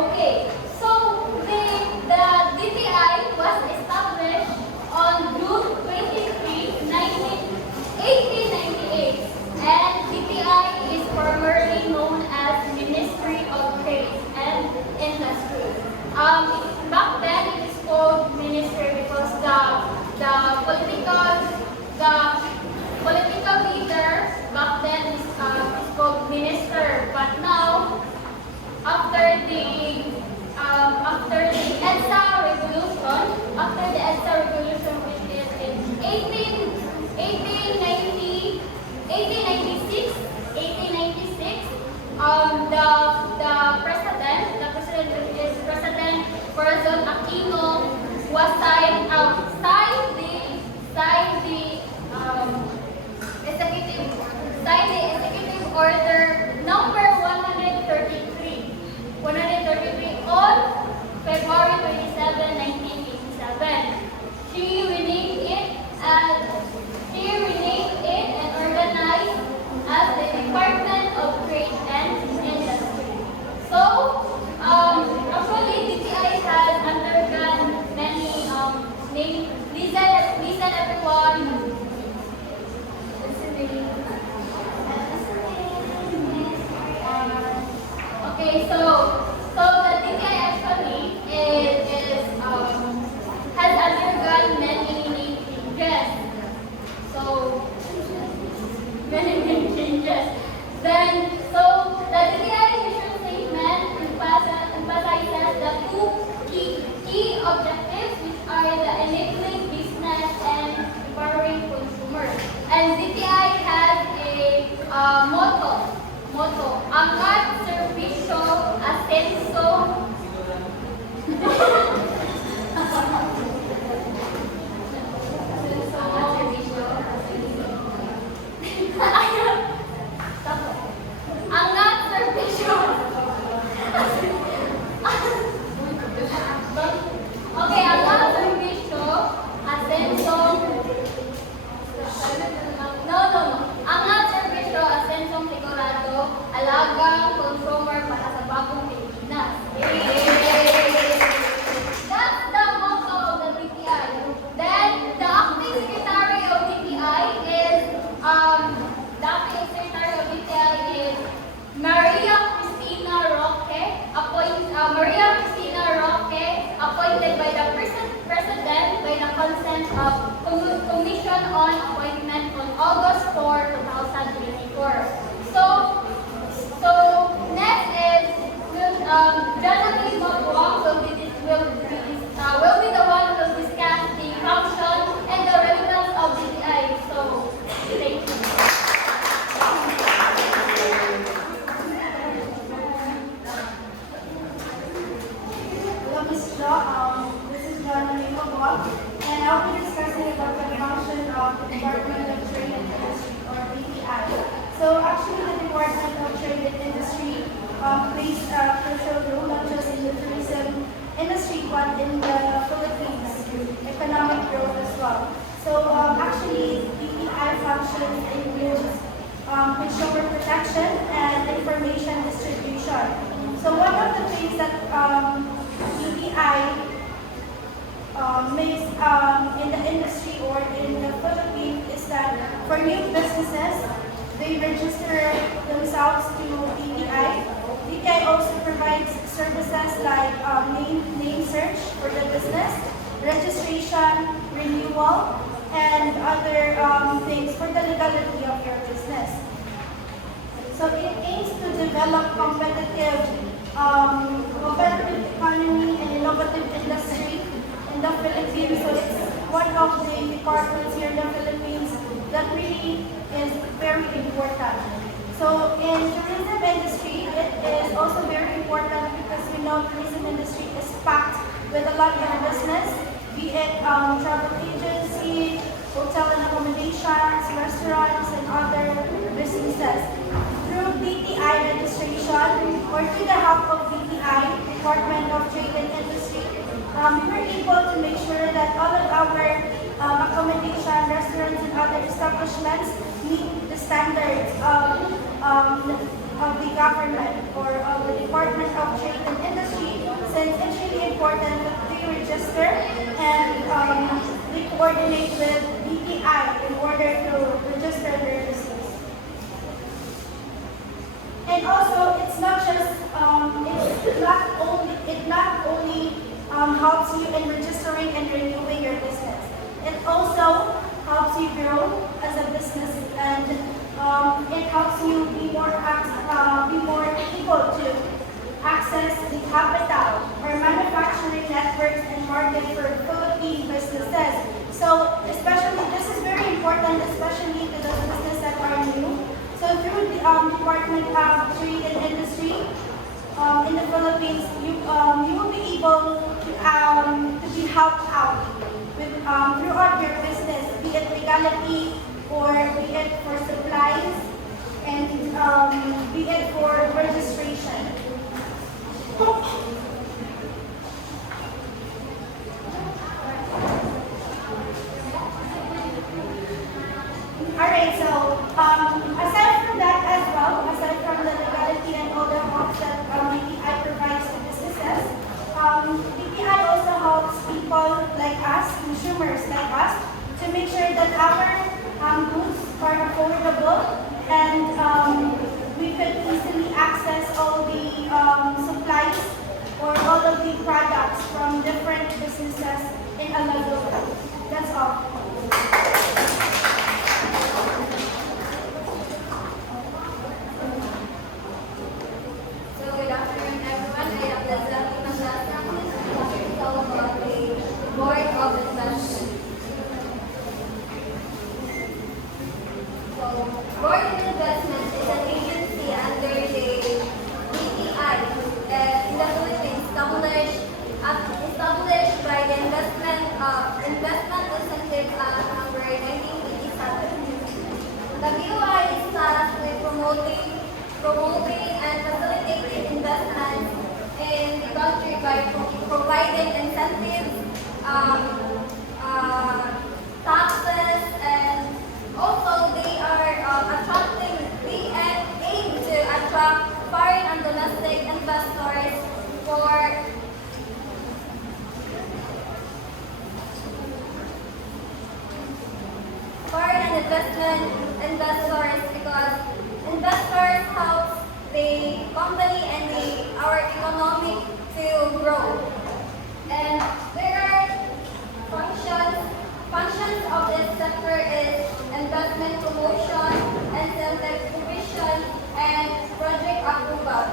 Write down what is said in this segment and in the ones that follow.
Okay, so the DTI was established on June 23, 1898, and DTI is formerly known as Ministry of Trade and Industry. Back then it is called Ministry because the political leader back then is called Minister, but now after the EDSA revolution, which is in 1896, the president which is President Corazon Aquino was signed the executive order number 133 on February 27, 1987. She renamed it and organized as the Department of Trade and Industry. So, actually, DTI has undergone many listen everyone. Okay, so the DTI actually has undergone many changes. So many changes. So the DTI mission statement emphasizes the two key objectives, which are the enabling business and empowering consumers. And DTI has a motto. Angat Servisyo Asenso. Angat Servisyo. Okay, Angat Servisyo Asenso. No. Angat Servisyo Asensong Sigurado, alagang consumer para sa bagong Pilipinas. That's the motto of the DTI. Then the acting secretary of DTI is Maria Cristina Roque, appointed by the president by the consent of Commission on Appointment on August 4, 2024. So next is Janaki Magwang will be the one who will discuss the function and the relevance of DTI. So thank you. Hello, Ms. Jo. This is Janaki Magwang, and I'll be discussing about the function of the Department of Trade and Industry, or DTI. So actually, the Department of Trade and Industry plays a crucial role not just in the tourism industry but in the Philippines economic growth as well. So actually, DTI functions includes consumer protection and information distribution. So one of the things that DTI makes in the industry or in the Philippines is that for new businesses, they register themselves to DTI. DTI also provides services like name search for the business, registration, renewal, and other things for the legality of your business. So it aims to develop competitive economy and innovative industry in the Philippines. So it's one of the departments here in the Philippines that really is very important. So in tourism industry, it is also very important because we know tourism industry is packed with a lot of business, be it travel agency, hotel and accommodations, restaurants, and other businesses. Through DTI registration or through the help of DTI, Department of Trade and Industry, we're able to make sure that all of our accommodation, restaurants, and other establishments meet the standards of of the government or of the Department of Trade and Industry, since it's really important that they register and they coordinate with DTI in order to register their business. And also, it's not just it not only helps you in registering and renewing your business. It also helps you grow as a business, and it helps you be more able to access the capital or manufacturing networks and market for Philippine businesses. So, especially this is very important, especially to those businesses that are new. So through the Department of Trade and Industry in the Philippines, you will be able to be helped out with throughout your business, be it legality or be it for supplies and be it for registration. Alright, so aside from that as well, aside from the legality and all the help that BPI provides to businesses, BPI also helps people like us, consumers like us, to make sure that our goods are affordable and we could easily access all the supplies or all of the products from different businesses in a local. That's all. So good afternoon everyone. I am Lazelle Maglasa. It's all about the Board of Investment. So Board of Investment is an agency under the DTI in the Philippines established by the Investment Incentive Act number 1987. The BOI is tasked with promoting and facilitating investment in the country by providing incentives, taxes, and also they aim to attract foreign and domestic investors for foreign and investors because investors help the company and our economy to grow. And there are functions of this sector is investment promotion, incentive provision, and project approval.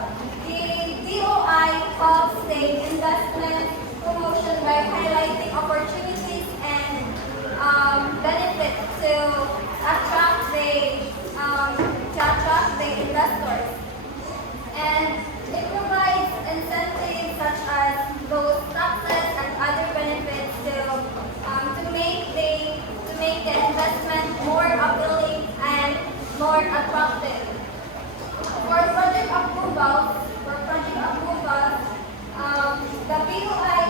The DOI helps the investment promotion by highlighting opportunities and benefits to attract the investors. And it provides incentives such as those taxes and other benefits to make the investment more appealing and more attractive. For project approvals, the BOI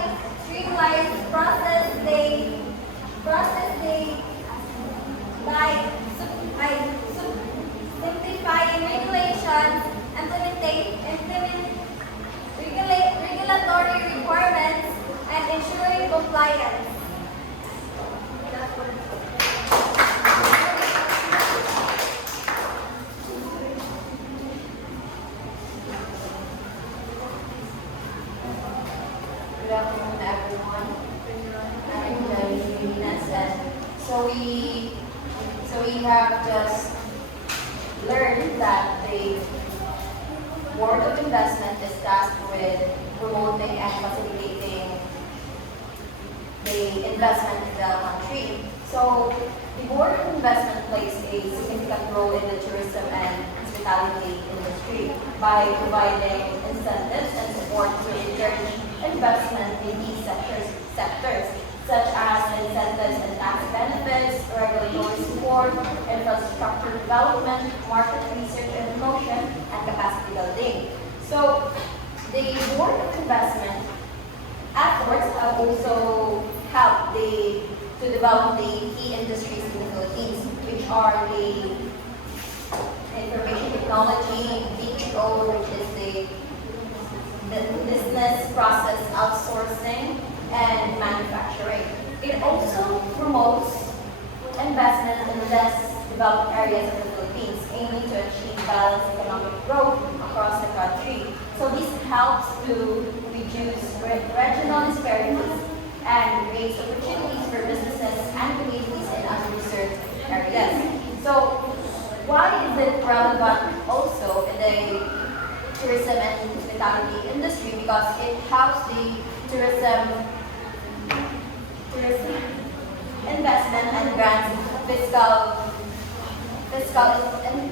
streamlines by simplifying regulations, regulatory requirements, and ensuring compliance. Good afternoon, everyone. I'm Julina said. So we have just learned that the Board of Investment is tasked with promoting and facilitating the investment in the country. So the Board of Investment plays a significant role in the tourism and hospitality industry by providing incentives and support to encourage investment in these sectors such as incentives and tax benefits, regulatory support, infrastructure development, market research and promotion, and capacity building. So the Board of Investment efforts have also helped to develop the key industries in the Philippines, which are the information technology, BPO, which is the business process outsourcing and manufacturing. It also promotes investment in less developed areas of the Philippines, aiming to achieve balanced economic growth across the country. So this helps to reduce regional disparities and creates opportunities for businesses and communities in underserved areas. So why is it relevant also in the tourism and hospitality industry? Because it helps the tourism investment and grants fiscal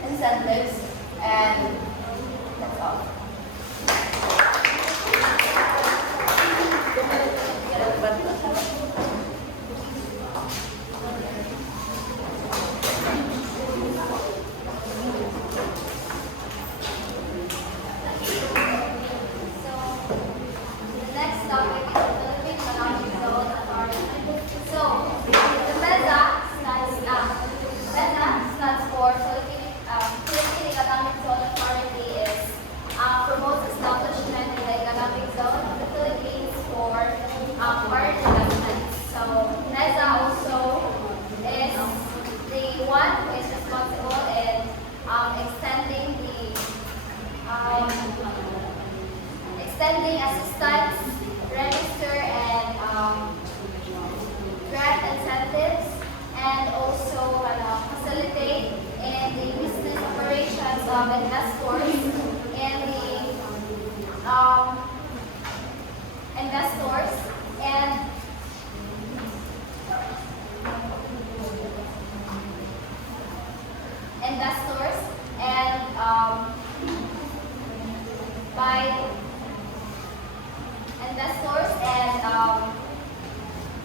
incentives, and that's all. The next topic is the Philippine Economic Zone Authority. So, the BEZA stands for Philippine Economic Zone Authority is promotes establishment in the economic zone of the Philippines for foreign investments. So, BEZA also is the one who is responsible in extending assistance, register, and grant incentives, and also facilitate in the business operations of investors and investors and by investors and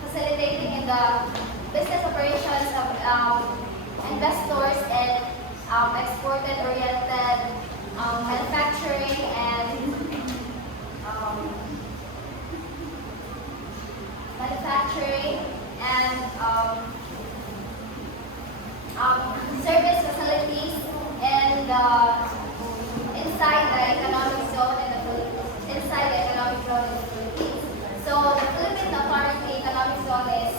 facilitating in the business operations of investors and exported-oriented manufacturing and service facilities and inside the economic zone in the Philippines. So the Philippine Authority Economic Zone is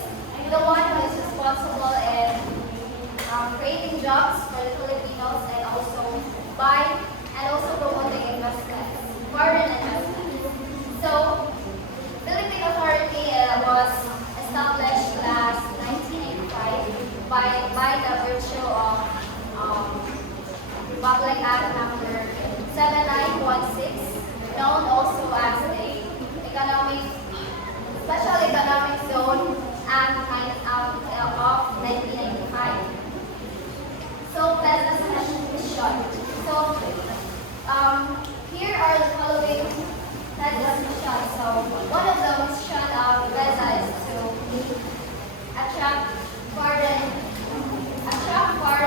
the one who is responsible in creating jobs for the Filipinos and also promoting investments, foreign investments. So Philippine Authority was established last 1985 by the virtue of Republic Act number 7916, known also as the Special Economic Zone Act of 1995. So let's discuss mission. So here are the following missions. So one of the mission of BEZA is to attract foreign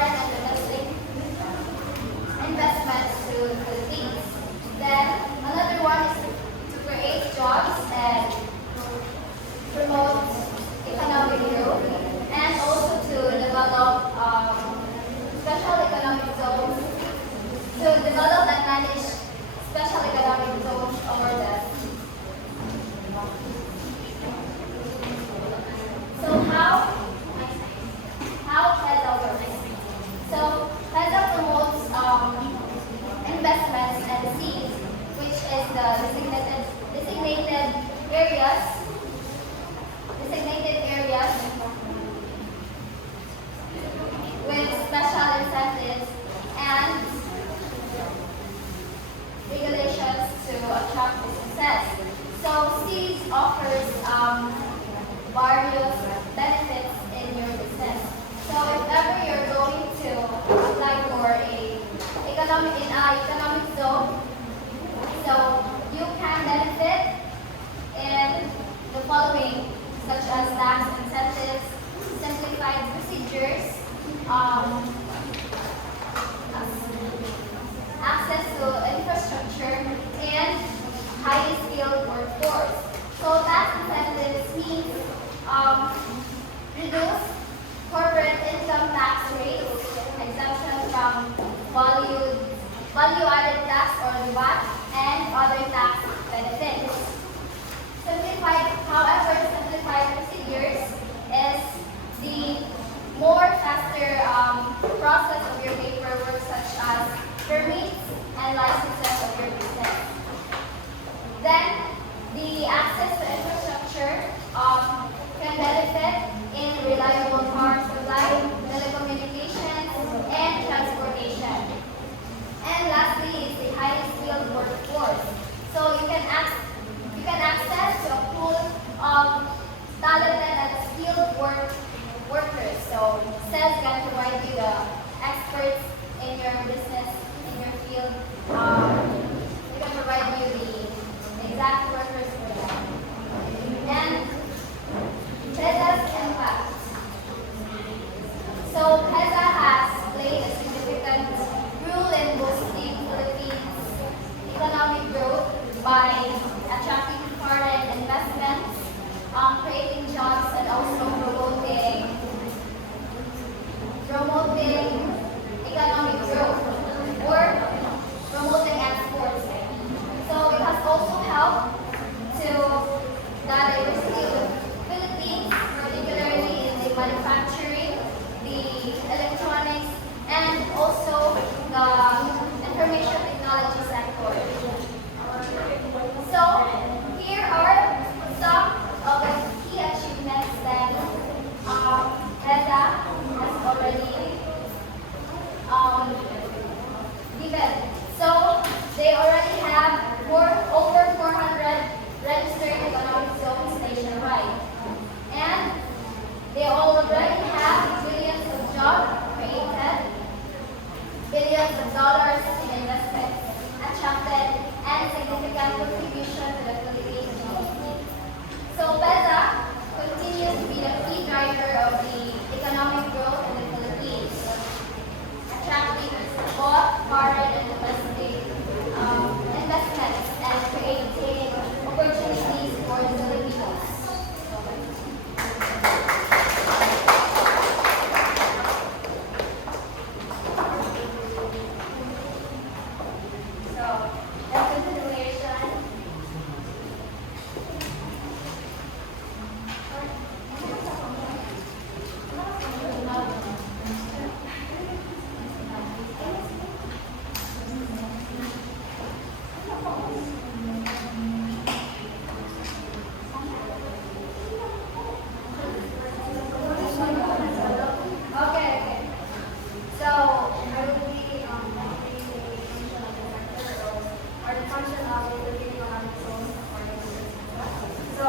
and domestic investments to the Philippines. Then another one is to create jobs and promote economic growth, and also to develop special economic zones, to develop and manage special economic zones over them. So how PEZA works? So PEZA promotes investments and seeds, which is the designated areas with special incentives and regulations to attract businesses. So seeds offers various benefits in your business. So if ever you're going to apply for economic zone, so you can benefit in the following, such as tax incentives, simplified procedures, access to infrastructure, and highly skilled workforce. So tax incentives means reduce corporate income tax rates, exemption from valued value-added tax or VAT, and other tax benefits. However, simplified procedures is the more faster process of your paperwork, such as permits and licenses of your business. Then, the access to infrastructure can benefit in reliable power supply, telecommunications, and transportation. And lastly is the highly skilled workforce. So you can access to a pool of talented and skilled workers. So sales can provide you the experts in your business, in your field. They can provide you the exact workers for that. And PEZA's impact. So PEZA has played a significant role in boosting Philippines' economic growth by attracting foreign investments, creating jobs, and also promoting economic growth or promoting exports. So it has also helped to the diversity of the Philippines, particularly in the manufacturing, the electronics, and also the information technology sector. So here are some of the key achievements that PEZA has already given. So they already have over 400 registered economic zones nationwide. And they already have billions of jobs created, billions of dollars in investments attracted, and significant contribution to the Philippine economy. So PEZA continues to be the key driver of the economic growth in the Philippines, attracting both foreign and domestic investments and creating opportunities for the Filipinos. So, that's the continuation. Okay. So, I will be or the function of the Philippine economic zone for the business. So,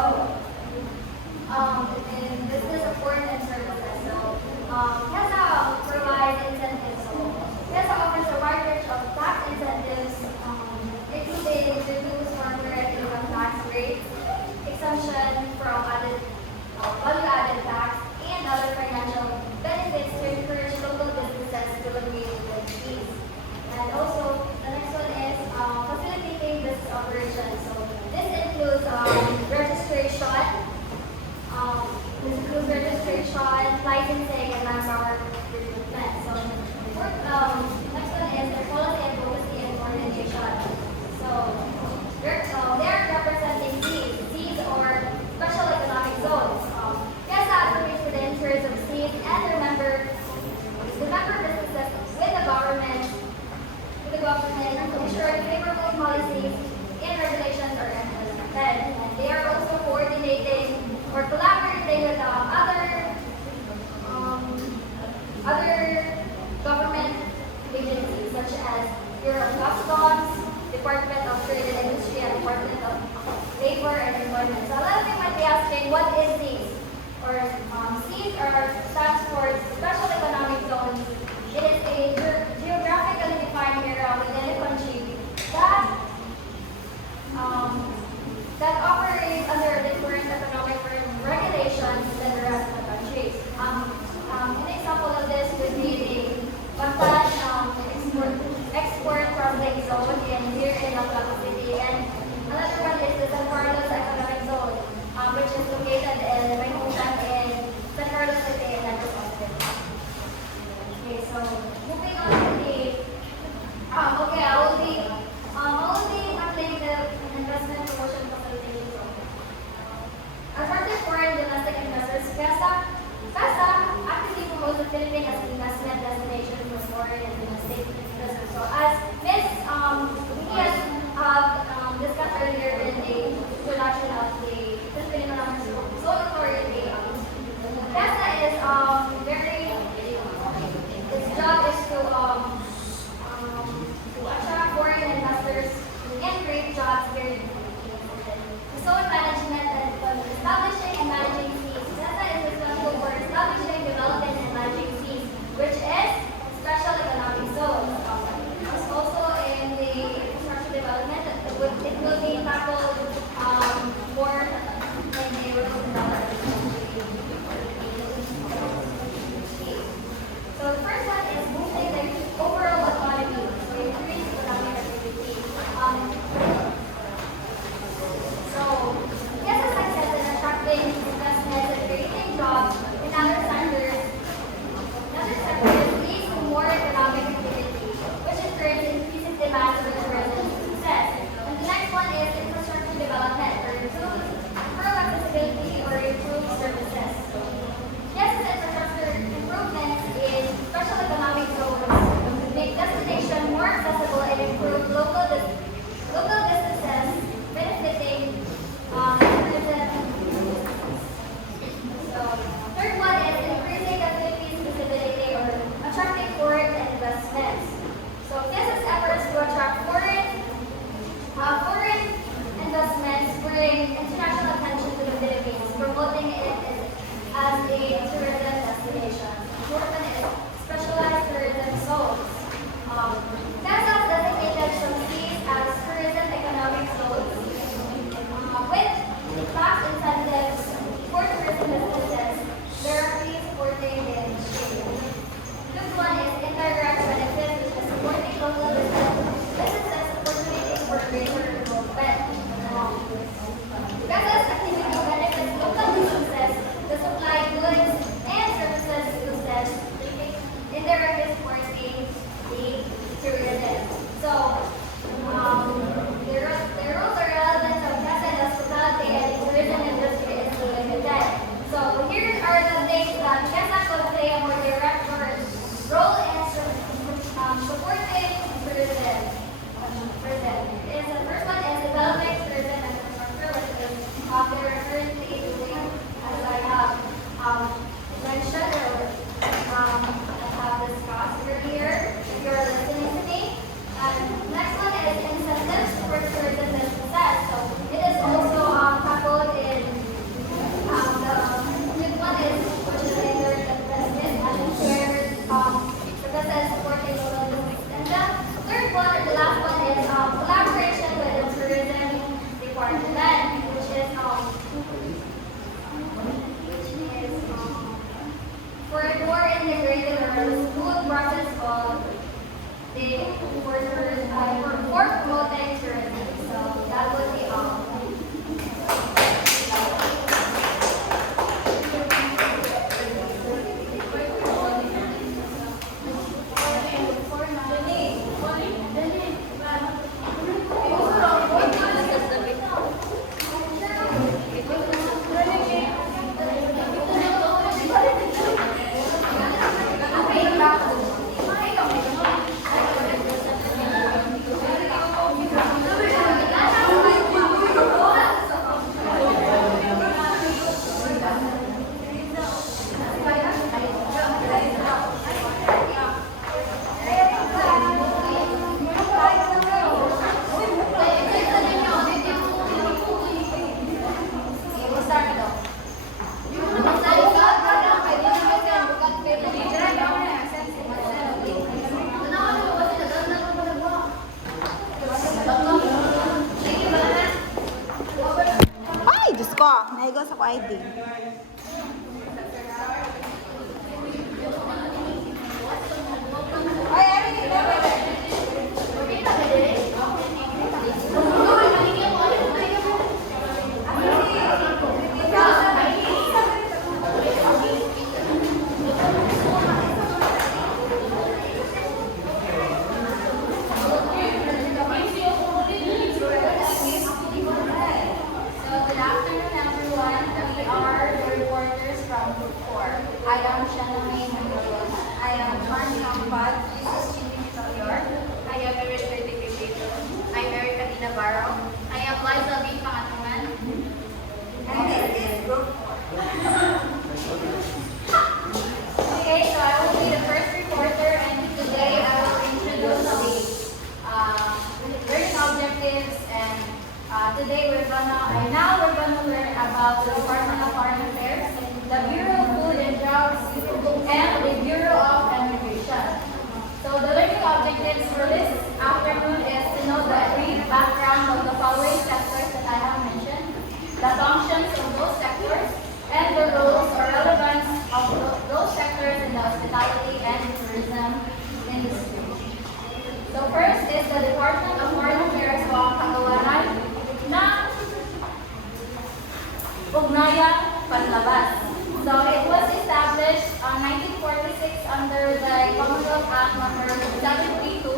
in business support and services, so PEZA provides incentives. So, PEZA offers a wide range of tax incentives, including reduced corporate income tax rates, exemption from value-added tax, and other financial benefits to encourage local businesses to locate in the cities. And also, the next one is facilitating business operations. So this includes registration, licensing, and manpower recruitment. So next one is their policy advocacy and coordination. So they are representing Cs or special economic zones. PEZA advocates for the interests of Cs and their member businesses with the government to ensure favorable policies and regulations are implemented. And they are also coordinating or collaborating with other government agencies such as Bureau of Customs, Department of Trade and Industry, and Department of Labor and Employment. So a lot of you might be asking, what is these? Or Cs stands for Special Economic Zones. It is a geographically defined area within the country that operates under different economic regulations than the rest of the country. An example of this would be the Bataan export processing zone here in Lapu City, and another one is the San Carlos Economic Zone, which is located in my hometown in San Carlos City in Negros Occidental. Philippines as an investment destination for foreign and domestic business. So as Ms. Vicky has discussed earlier in the introduction of the Philippine Economic Zone Authority, CASA is very, its job is to attract foreign investors and create jobs here in the Philippines. The zone management and establishing and managing fees. CASA is responsible for establishing, developing, and managing fees, which is special economic zones. Also in the infrastructure development, it will be tackled more in the rural development. So the first one is boosting the overall economy, so increase economic activity. So CASA's success in attracting investments and creating jobs in other sectors leads to more economic activity, which in turn increases demand for tourism success. And the next one is infrastructure development, or improve accessibility or improve services. Yes, infrastructure improvements in special economic zones make destination more accessible and improve local businesses, benefiting tourism. So, third one is increasing the Philippines' visibility or attracting foreign investments. So, CASA's efforts to attract foreign investments bring international attention to the Philippines, promoting it as a tourism destination. Fourth one is specialized tourism zones. CASA has designated some cities as tourism economic zones with tax incentives for tourism businesses directly supporting the industry. Fifth one is indirect benefits, which is supporting local businesses opportunities for greater development. CASA's activity benefits local businesses to supply goods and services to them, indirectly supporting the tourism. So, the rules are relevant to CASA and hospitality and tourism industry is limited. So, here are the things that CASA could play a more direct role in supporting tourism. The first one is developing tourism infrastructure, which is they're currently doing, as I have mentioned or I have discussed earlier, if you're listening to me. And next one is incentives for tourism businesses. So it is also tackled in the fifth one is which is indirect investment and shared services supporting local business. And the third one or the last one is collaboration with the tourism department, which is for a more integrated or smooth process of for promoting tourism. So that would be all. Ay, Diyos ko. Naigo sa ko ID. Good afternoon, everyone. We are the reporters from Group 4. I am Shannon May. Campat, this is Chini Talyor. I am Merit Certification. I'm Mary Katina Barrow. I am Liza B. Pangatungan. And this is Brooke. Okay, so I will be the first reporter, and today I will introduce the learning objectives. And today we're gonna learn about the Department of Foreign Affairs, the Bureau of Food and Drugs, and the Bureau of Immigration. So the learning objectives for this afternoon is to know the brief background of the following sectors that I have mentioned, the functions of those sectors, and the roles or relevance of those sectors in the hospitality and tourism industry. So first is the Department of Foreign Affairs o ang kagawaran ng Ugnayan Panlabas. So it was established on 1946 under the Commonwealth Act number 732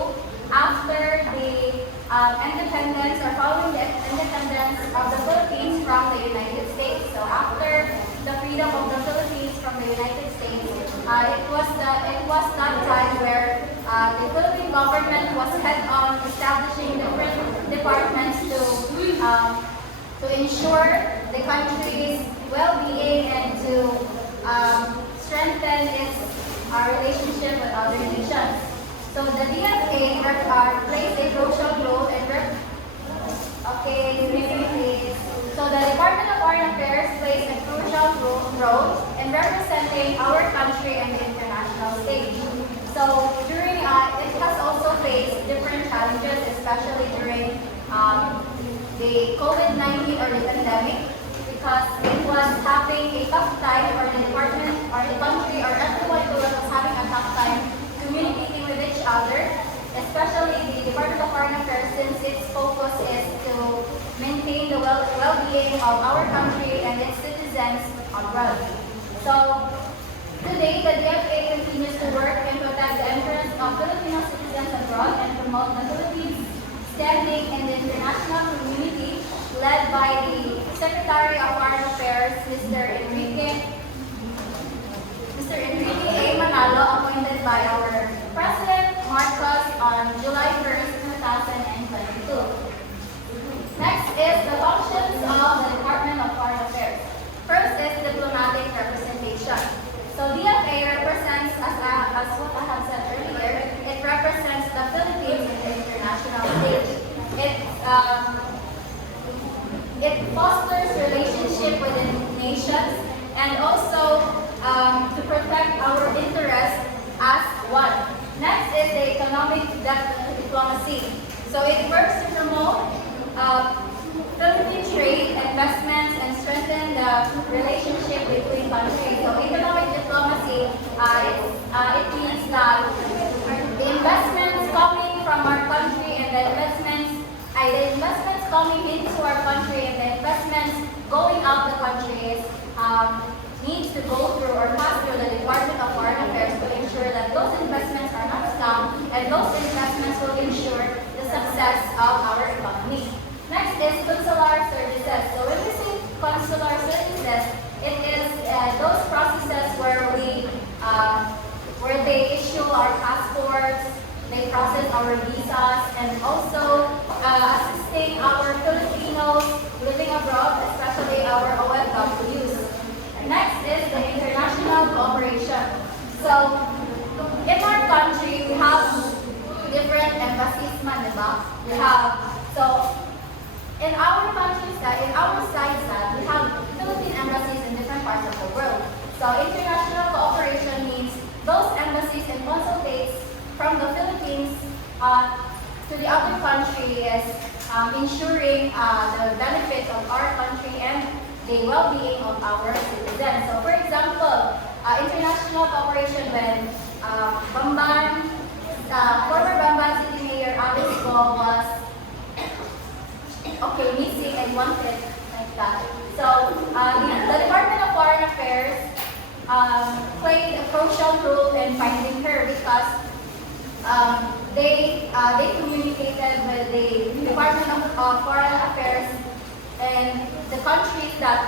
after the independence or following the independence of the Philippines from the United States. So after the freedom of the Philippines from the United States, it was that time where the Philippine government was head on establishing different departments to ensure the country's well-being and to strengthen its relationship with other nations. So the DFA plays a crucial role in So the Department of Foreign Affairs plays a crucial role in representing our country and the international stage. So during it has also faced different challenges, especially during the COVID-19 or the pandemic, because it was having a tough time, or the department or the country or everyone who was having a tough time communicating with each other, especially the Department of Foreign Affairs, since its focus is to maintain the well-being of our country and its citizens abroad. So today, the DFA continues to work and protect the interests of Filipino citizens abroad and promote the Philippines' standing in the international community, led by the Secretary of Foreign Affairs, Mr. Enrique A. Manalo, appointed by our President Marcos on July 1st, 2022. Next is the functions of the Department of Foreign Affairs. First is diplomatic representation. So DFA represents, as what I have said earlier, it represents the Philippines in the international stage. It fosters relationship within nations and also to protect our interests as one. Next is the economic diplomacy. So it works to promote Philippine trade, investments, and strengthen the relationship between countries. So economic diplomacy, it means that the investments coming from our country and the investments coming into our country and the investments going out the country needs to go through or pass through the Department of Foreign Affairs to ensure that those investments are not scam, and those investments will ensure the success of our economy. Next is consular services. So when we say consular services, it is those processes where they issue our passports, they process our visas, and also assisting our Filipinos living abroad, especially our OFWs. Next is the international cooperation. So in our country, we have different embassies, diba? We have, so in our countries, in our sides, we have Philippine embassies in different parts of the world. So international cooperation means those embassies and consulates from the Philippines to the other country is ensuring the benefits of our country and the well-being of our citizens. So for example, international cooperation when former Bamban City Mayor Alice Go was missing and wanted, like that. So the Department of Foreign Affairs played a crucial role in finding her because they communicated with the Department of Foreign Affairs and the countries that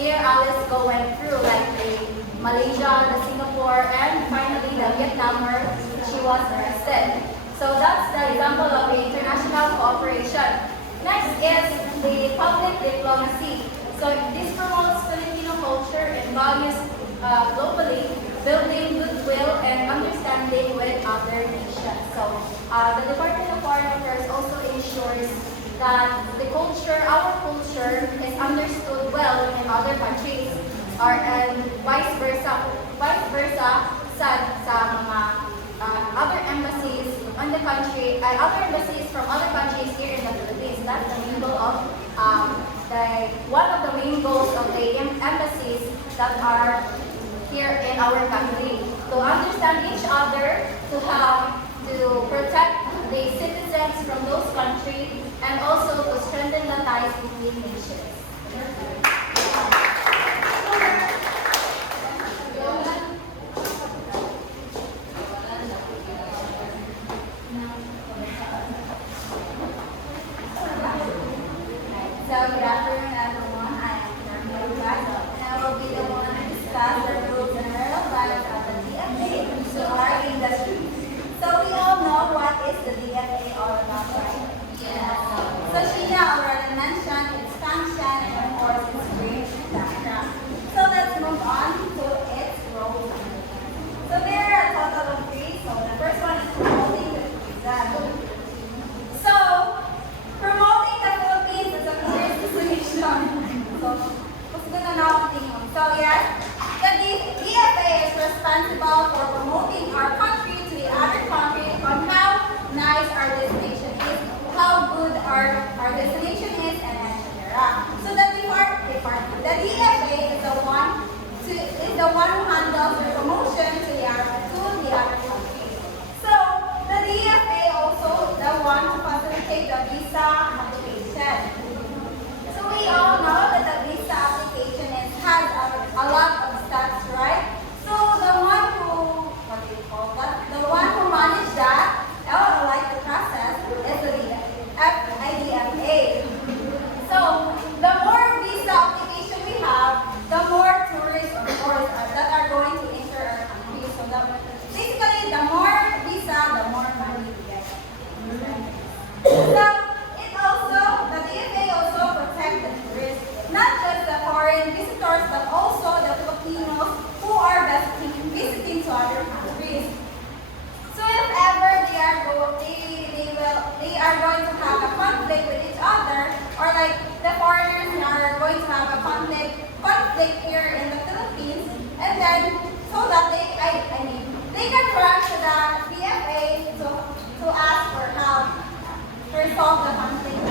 Mayor Alice Go went through, like the Malaysia, the Singapore, and finally the Vietnam where she was arrested. So that's the example of the international cooperation. Next is the public diplomacy. So this promotes Filipino culture and values globally, building goodwill and understanding with other nations. So the Department of Foreign Affairs also ensures that the culture, our culture, is understood well in other countries, or and vice versa. Vice versa sa mga other embassies on the country, other embassies from other countries here in the Philippines. That's the main goal of one of the main goals of the embassies that are here in our country, to understand each other, to protect the citizens from those countries, and also to strengthen the ties between nations. So, good afternoon everyone. I am Carmen Ricardo, and I will be the one to discuss the rules and relevance of the DFA to our industry. So, we all know what is the DFA all about, right? Yes. So, Sheena already mentioned its function and of course its great background. So, let's move on to its roles. So, there are a total of 3. So, the first one is promoting the tourism. So, promoting the Philippines as a tourist destination. So, mas ganda na akong tingin. So, yes, the DFA is responsible for promoting our country to the other countries on how nice our destination is, how good our destination is, and etc. So, the DFA is the one who handles the promotion to the other countries. So, the DFA also the one to facilitate the visa application. So we all know that the visa application has a lot of steps, right? So the one who, what do you call that? The one who managed that, or like the process, is the IDFA. So the more visa application we have, the more tourists of course that are going to enter our country. So basically, the more visa, the more money we get. So the DFA also protects the tourists, not just the foreign visitors, but also the Filipinos who are visiting to other countries. So if ever they are going to have a conflict with each other, or like the foreigners are going to have a conflict here in the Philippines, and then so that they can run to the DFA to ask for help to resolve the conflict.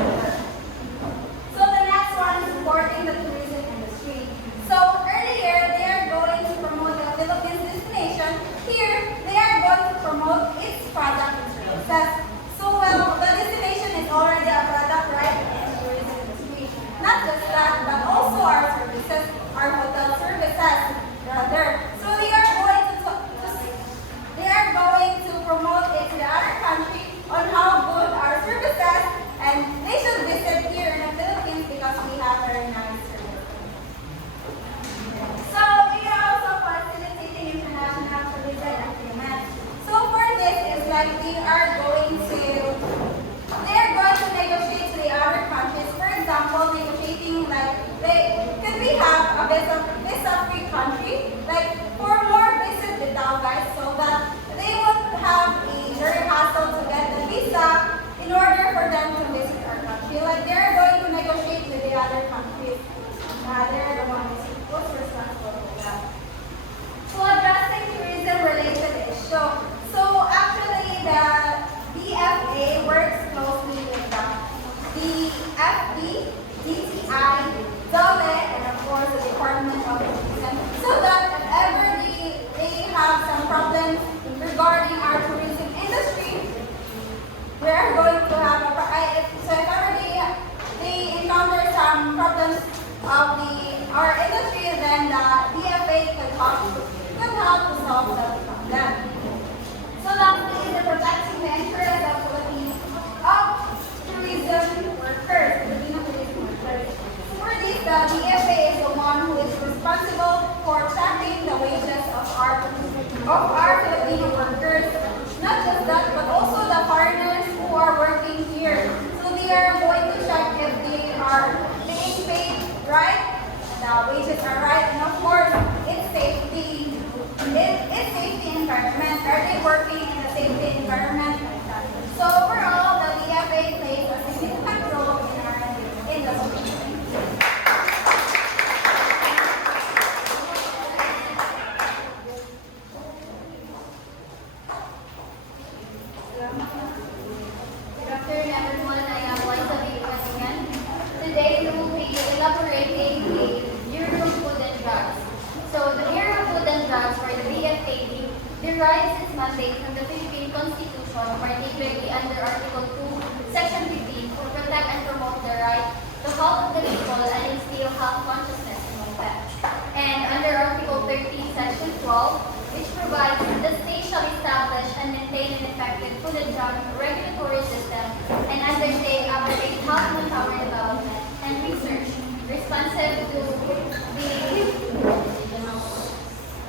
So the next one is supporting the tourism industry. So earlier they are going to promote the Philippines destination. Here they are going to promote its product and services. So well, the destination is already a product, right, in the tourism industry. Not just that, but also our services, our hotel services, rather. So they are going to promote it to the other country on how good our services, and they should visit here in the Philippines because we have very nice services. So we are also facilitating international tourism agreements. So for this is like they are going to negotiate to the other countries. For example, negotiating like can we have a visa-free country, like for more visit without guys, so that they would have a very hassle to get the visa in order for them to visit our country. Like they're going to negotiate with the other countries. They're the ones who's responsible for that. So addressing tourism-related issue. So actually the DFA works closely with the DFP, DTI, DOLE, and of course the Department of Tourism, so that if ever they have some problems regarding our tourism industry, we are going to have so if ever they encounter some problems of our industry, then the DFA could help to solve the problem. So lastly is the protecting the interests of tourism workers, Filipino tourism workers. For this, the DFA is the one who is responsible for tracking the wages of our Filipino workers. Not just that, but also the foreigners who are working here. So they are going to check if they are being paid right, the wages are right, and of course, it's safety. It's safety environment. Are they working in a safety environment? So overall, the BFA plays a significant role in our industry. Good afternoon, everyone. I am Liza Vicuas again. Today we will be elaborating the Bureau of Food and Drugs. So the Bureau of Food and Drugs, or the BFAD, derives its mandate from the Philippine Constitution, particularly under Article 2, Section 15, to protect and promote the right to health of the people and instill health consciousness among them. And under Article 13, Section 12, which provides the state shall establish and maintain an effective food and drug regulatory system and undertake appropriate health and power development and research responsive to the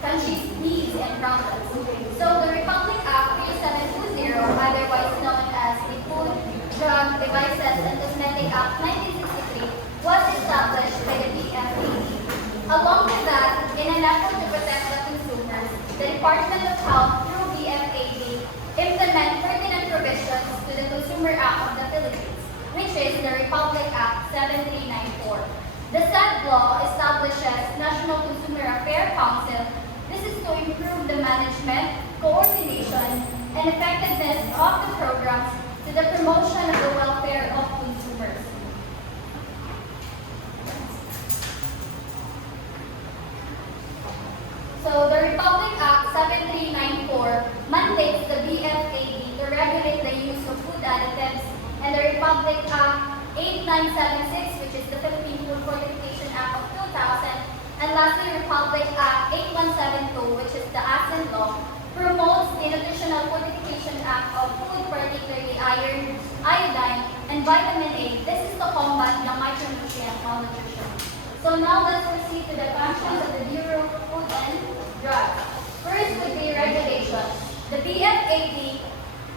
country's needs and problems. So the Republic Act 3720, otherwise known as the Food, Drug, Devices, and Cosmetic Act 1963, was established by the BFAD. Along with that, in an effort to protect the consumers, the Department of Health through BFAD implement pertinent provisions to the Consumer Act of the Philippines, which is the Republic Act 7394. The said law establishes National Consumer Affairs Council. This is to improve the management, coordination, and effectiveness of the programs to the promotion of the welfare of consumers. So the Republic Act 7394 mandates the BFAD to regulate the use of food additives, and the Republic Act 8976, which is the Philippine Food Fortification Act of 2000, and lastly Republic Act 8172, which is the ASEAN Law, promotes the Nutritional Fortification Act of food, particularly iron, iodine, and vitamin A. This is to combat the micronutrient malnutrition. So now let's proceed to the functions of the Bureau of Food and Drugs. First would be regulation. The BFAD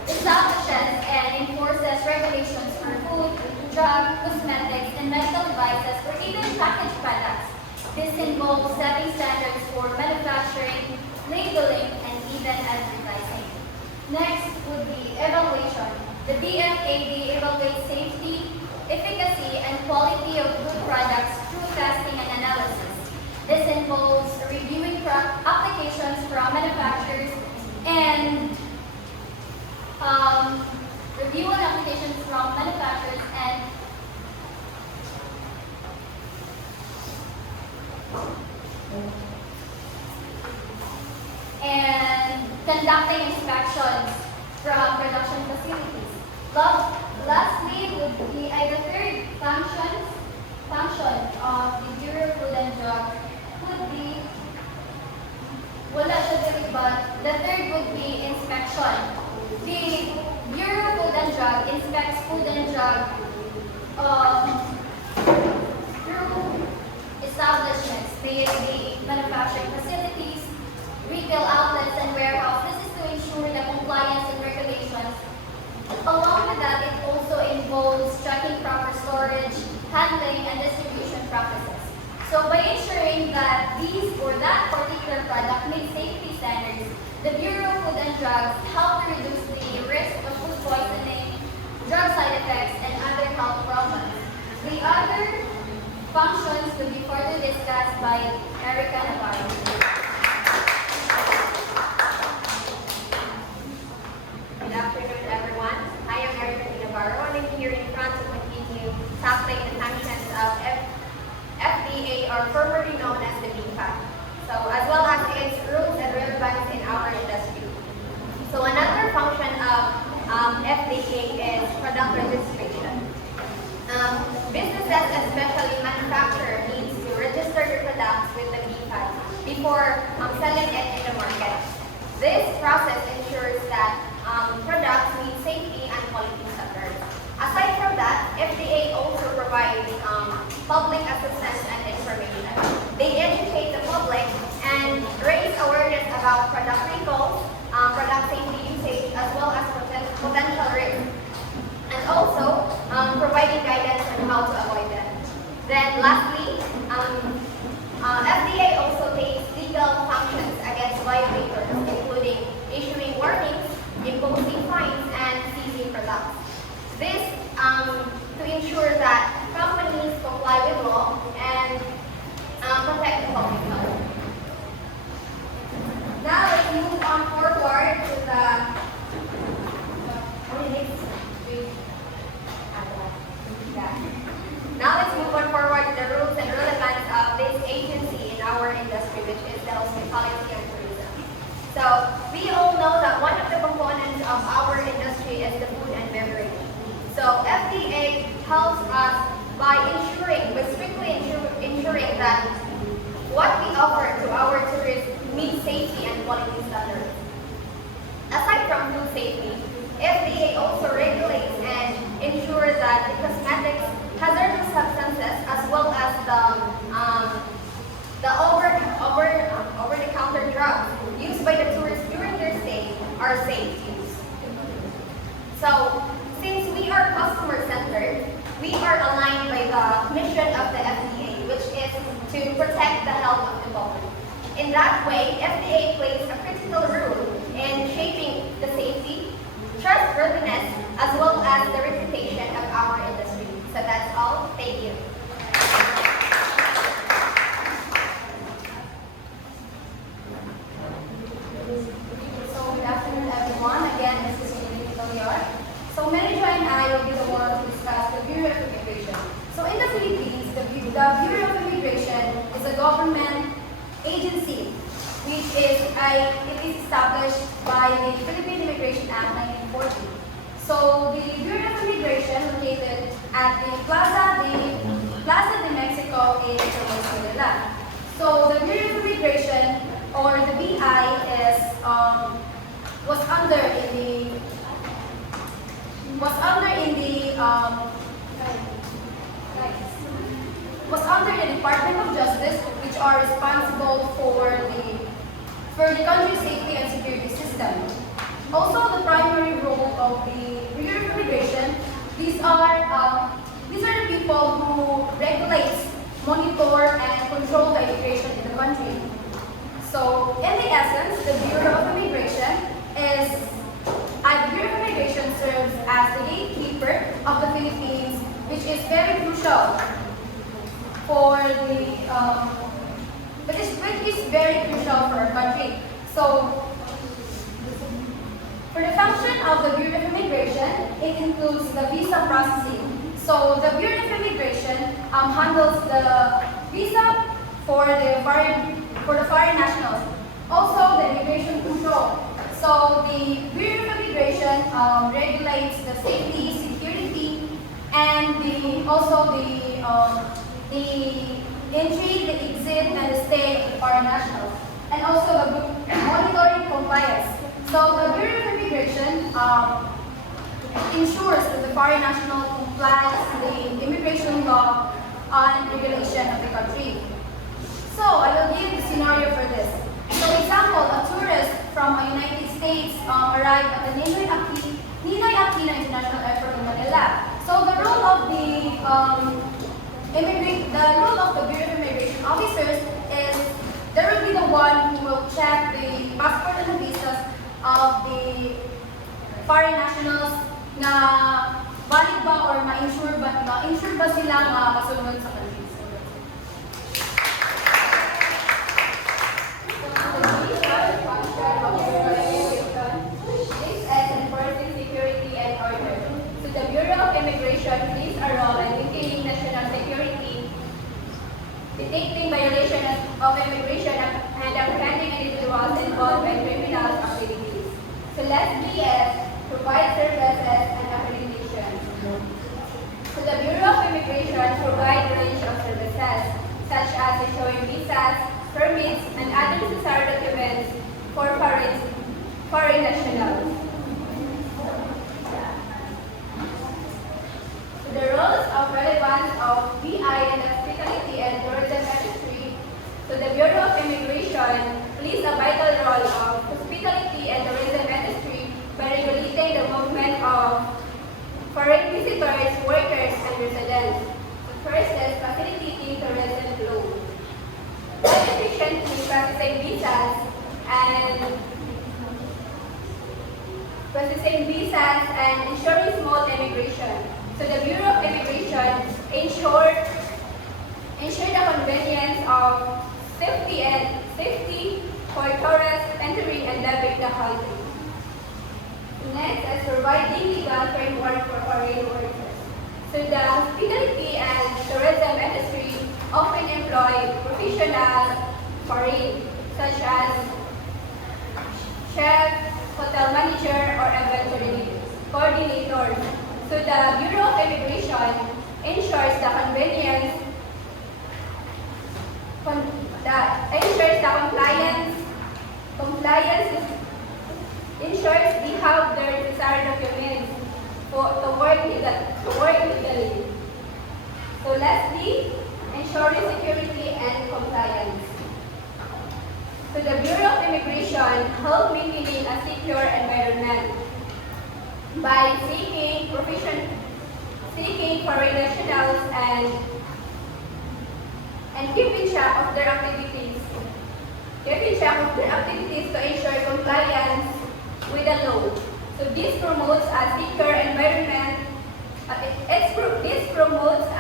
establishes and enforces regulations for food, drug, cosmetics, and medical devices, or even packaged products. This involves setting standards for manufacturing, labeling, and even advertising. Next would be evaluation. The BFAD evaluates safety, efficacy, and quality of food products through testing and analysis. This involves reviewing applications from manufacturers and conducting inspections from production facilities. Lastly would be the third function of the Bureau of Food and Drug would be, wala siya dito, but the third would be inspection. The Bureau of Food and Drug inspects food and drug through establishments, be it the manufacturing facilities, retail outlets, and warehouses. This is to ensure the compliance and regulations. Along with that, it also involves checking proper storage, handling, and distribution practices. So by ensuring that these or that particular product meets safety standards, the Bureau of Food and Drugs help to reduce the risk of food poisoning, drug side effects, and other health problems. The other functions will be further discussed by Erica Navarro. Good afternoon, everyone. I am Erica Navarro, and I'm here in front to continue tackling the functions of FDA, or formerly known as the BFAD, so as well as its rules and relevance in our industry. So another function of FDA is product registration. Businesses, especially manufacturers, needs to register their products with the BFAD before selling it in the market. This process ensures that products meet safety and quality standards. Aside from that, FDA also provides public assistance and information. They educate the And lastly, FDA also takes legal functions against violators, including issuing warnings, imposing fines, and seizing products. This to ensure that companies comply with law and protect the public health. Now let's move on forward to the Now let's move on forward to the rules and relevance of this agency in our industry, which is the hospitality and tourism. So we all know that one of the components of our industry is the food and beverage. So FDA helps us by strictly ensuring that what we offer to our tourists meets safety and quality standards. Aside from food safety, FDA also regulates and ensures that the cosmetics, hazardous substances, as well as the over-the-counter drugs used by the tourists during their stay are safe to use. So, since we are customer-centered, we are aligned by the mission of the FDA, which is to protect the health of the public. In that way, FDA plays a critical role in shaping the safety, trustworthiness, as well as the reputation of our industry. So that's all. Thank you. So good afternoon, everyone. Again, this is Lily Villar. So Manager and I will be the one to discuss the Bureau of Immigration. So in the Philippines, the Bureau of Immigration is a government agency which is established by the Philippine Immigration Act 1940. So the Bureau of Immigration located at the Plaza de Mexico in Manila. So the Bureau of Immigration, or the BI, was under the Department of Justice, which are responsible for the country's safety and security system. Also, the primary role of the Bureau of Immigration, these are the people who regulate, monitor, and control the immigration in the country. So, in the essence, the Bureau of Immigration serves as the gatekeeper of the Philippines, which is very crucial for our country. So, for the function of the Bureau of Immigration, it includes the visa processing. So, the Bureau of Immigration handles the visa for the foreign nationals. Also, the immigration control. So, the Bureau of Immigration regulates the safety, security, and also the entry, the exit, and the stay of the foreign nationals. And also the monitoring compliance. So, the Bureau of Immigration ensures that the foreign national complies the immigration law and regulation of the country. So, I will give the scenario for this. So, example, a tourist from the United States arrived at the Ninoy Aquino International Airport in Manila. So, the role of the Bureau of Immigration officers is there will be the one who will check the passport and the visas of the foreign nationals na valid ba or ma-insure ba silang makasunod sa country. The Bureau of Immigration plays a role in maintaining national security, detecting violations of immigration, and apprehending individuals involved in criminal activities. So BS provides services and accreditation. So the Bureau of Immigration provides a range of services, such as issuing visas, permits, and other necessary documents for foreign nationals. The roles of relevance of BI in the hospitality and tourism industry. So the Bureau of Immigration plays a vital role of hospitality and tourism industry by regulating the movement of foreign visitors, workers, and residents. So First is facilitating tourism flow. By efficiently processing visas and ensuring smooth immigration. So the Bureau of Immigration ensure the convenience of safety for tourists entering and leaving the country. Next is providing legal framework for foreign workers. So the hospitality and tourism industry often employ professionals foreign, such as chef, hotel manager, or event coordinator. So the Bureau of Immigration ensures the compliance ensures they have their desired documents to work legally. So lastly, ensuring security and compliance. So the Bureau of Immigration help maintaining a secure environment by seeking foreign nationals and keeping track of their activities. To ensure compliance with the law. So this promotes a secure environment. This promotes a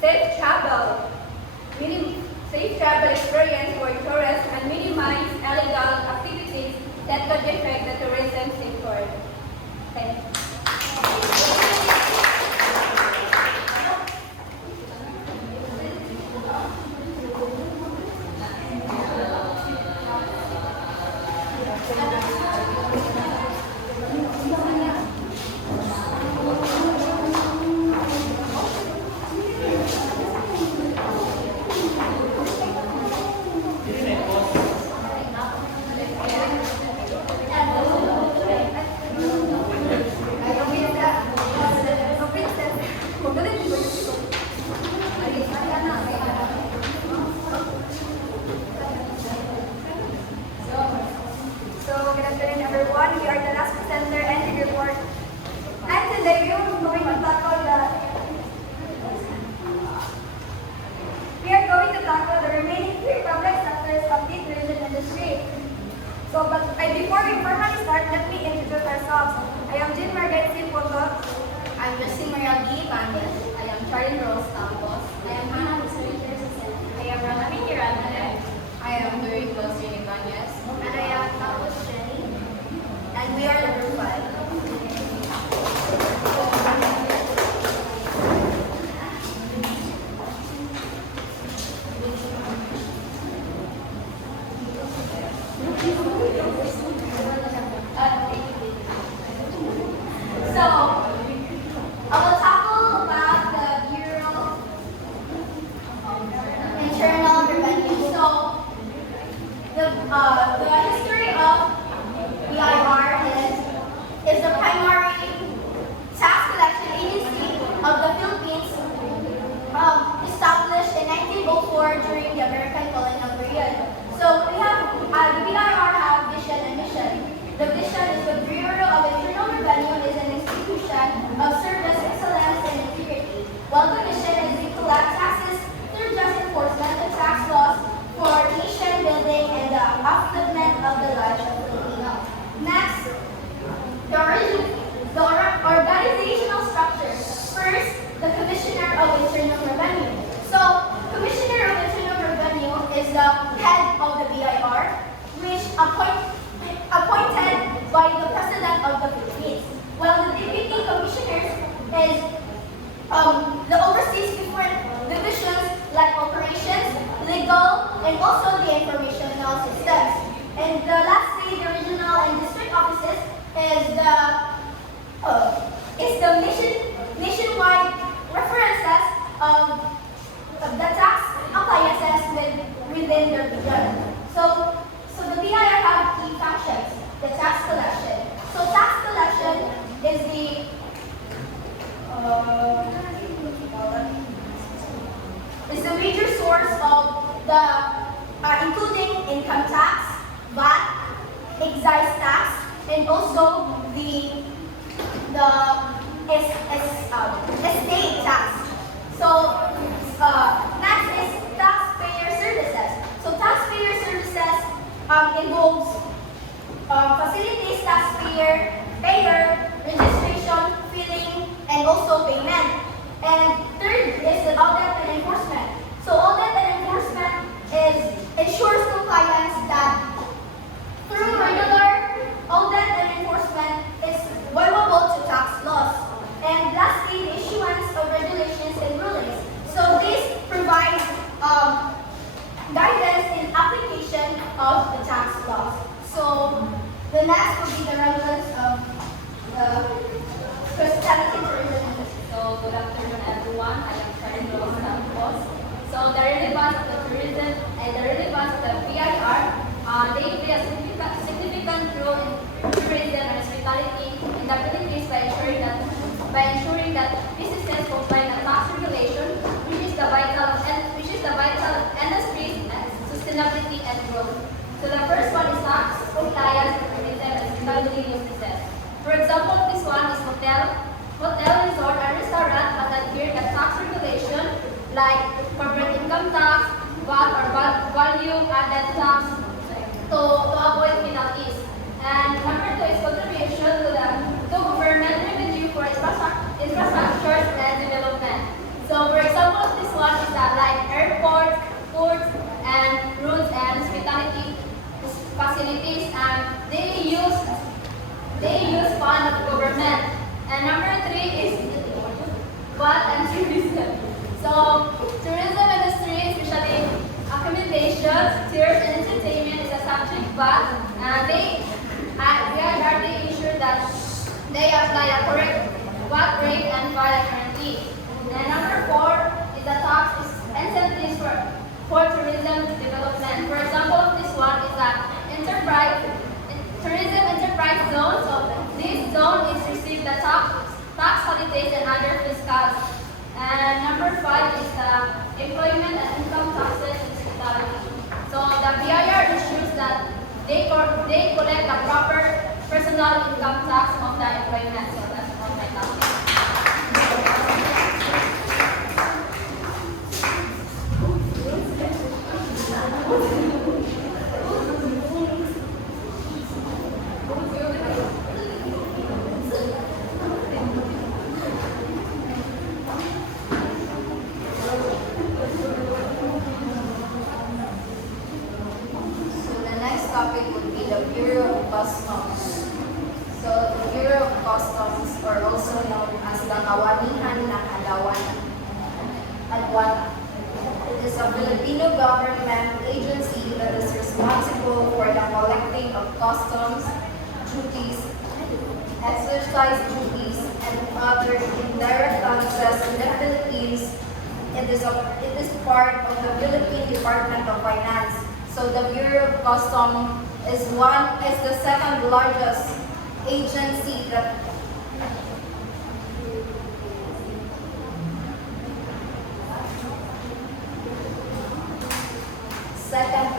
safe travel experience for tourists and minimize illegal activities that could affect the tourism sector. Okay. So, good afternoon everyone. We are the last presenter and the report. And today we are going to tackle the remaining three public sectors of the tourism industry. So, before we formally start, let me introduce ourselves. I am Jean Margaret C. Poto. I'm Justin Maria D. Ibanez. I am Charlene Rose Campos. I am Hannah Lucero. I am Ranami Kirana. I am Doreen Wilson Ibanez. And I am Campos Jenny. And we are the group 5. So, I will tackle about the Bureau Internal Revenue. So, the history of BIR is the primary tax collection agency of the Philippines, established in 1904 during the American colonial period. So, we have the BIR have vision and mission. The vision is the Bureau of Internal Revenue is an institution of service, excellence, and integrity, while the mission is to collect taxes through just enforcement of tax laws for nation building and the upliftment of the lives of Filipinos. Next, the organizational structure. First, the Commissioner of Internal Revenue. So, Commissioner of Internal Revenue is the head of the BIR, which appointed by the President of the Philippines. While the Deputy Commissioners is the oversees different divisions like operations, legal, and also the informational systems. And lastly, the regional and district offices is the nationwide references of the tax appliances within the region. So the BIR have key functions. The tax collection. So tax collection is the major source of the including income tax, VAT, excise tax, and also the estate tax. So, next is taxpayer services. So, taxpayer services involves facilities taxpayer, payer, registration, filling, and also payment. And third is the audit and enforcement. So, audit and enforcement ensures compliance that through regular audit and enforcement is valuable to tax laws. And lastly, the issuance of regulations and rulings. So this provides guidance in application of the tax laws. So the next will be the relevance of hospitality tourism industry. So, good afternoon everyone. I am Karen Rose Campos. So, the relevance of the tourism and the relevance of the PIR, they play a significant role in tourism and hospitality in the Philippines by ensuring that businesses comply with tax regulation, which is the vital industries and sustainability and growth. So, the first one is tax compliance in tourism and hospitality businesses. For example, this one is hotel, resort, and restaurant must adhere to tax regulation like corporate income tax, VAT or value added tax to avoid penalties. And number two is contribution to government revenue for infrastructure and development. So for example, this one is like airports, ports, and roads and hospitality facilities, and they use fund of government. And number three is what and tourism. So tourism industry, especially accommodation, tours and entertainment is a subject, but they ensure that they apply a correct VAT rate and file a guarantee. And number four is the tax incentives for tourism development. For example, this one is a tourism enterprise zone. So this zone is receive the tax holidays and other fiscals. And number five is the employment and income taxes in hospitality. So the BIR ensures that they collect the proper personal income tax of the employment. So that's all my topic. So the next topic would be the Bureau of Customs. So the Bureau of Customs, or also known as the Kawanihan ng Aduana. It is a Filipino government agency that is responsible for the collecting of customs, duties, exercise duties, and other indirect taxes in the Philippines. It is part of the Philippine Department of Finance. So the Bureau of Customs is the second largest agency that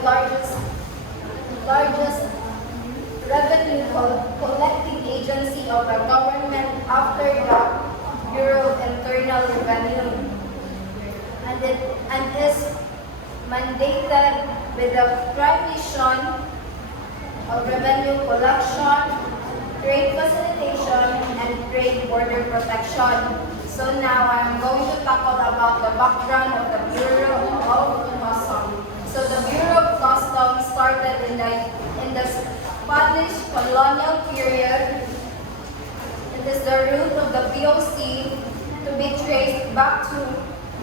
largest revenue collecting agency of the government after the Bureau of Internal Revenue, and is mandated with the prime mission of revenue collection, trade facilitation, and trade border protection. So now I'm going to tackle about the background of the Bureau of Customs. So the Bureau of Customs started in the Spanish colonial period. It is the root of the BOC to be traced back to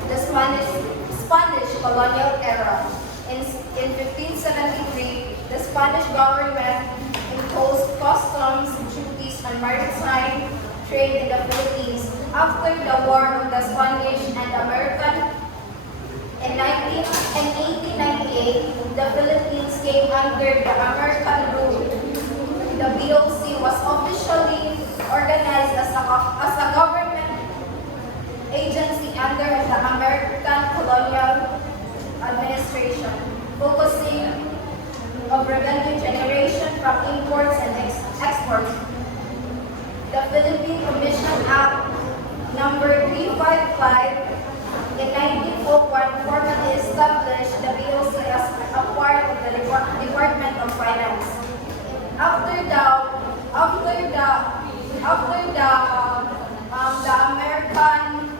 the Spanish colonial era. In 1573, the Spanish government imposed customs duties on maritime trade in the Philippines. After the War of the Spanish and American, in 1898, the Philippines came under the American rule. The BOC was officially organized as a government agency under the American colonial administration, focusing on revenue generation from imports and exports. The Philippine Commission Act number 355 in 1901 formally established the BOC as a part of the Department of Finance. The American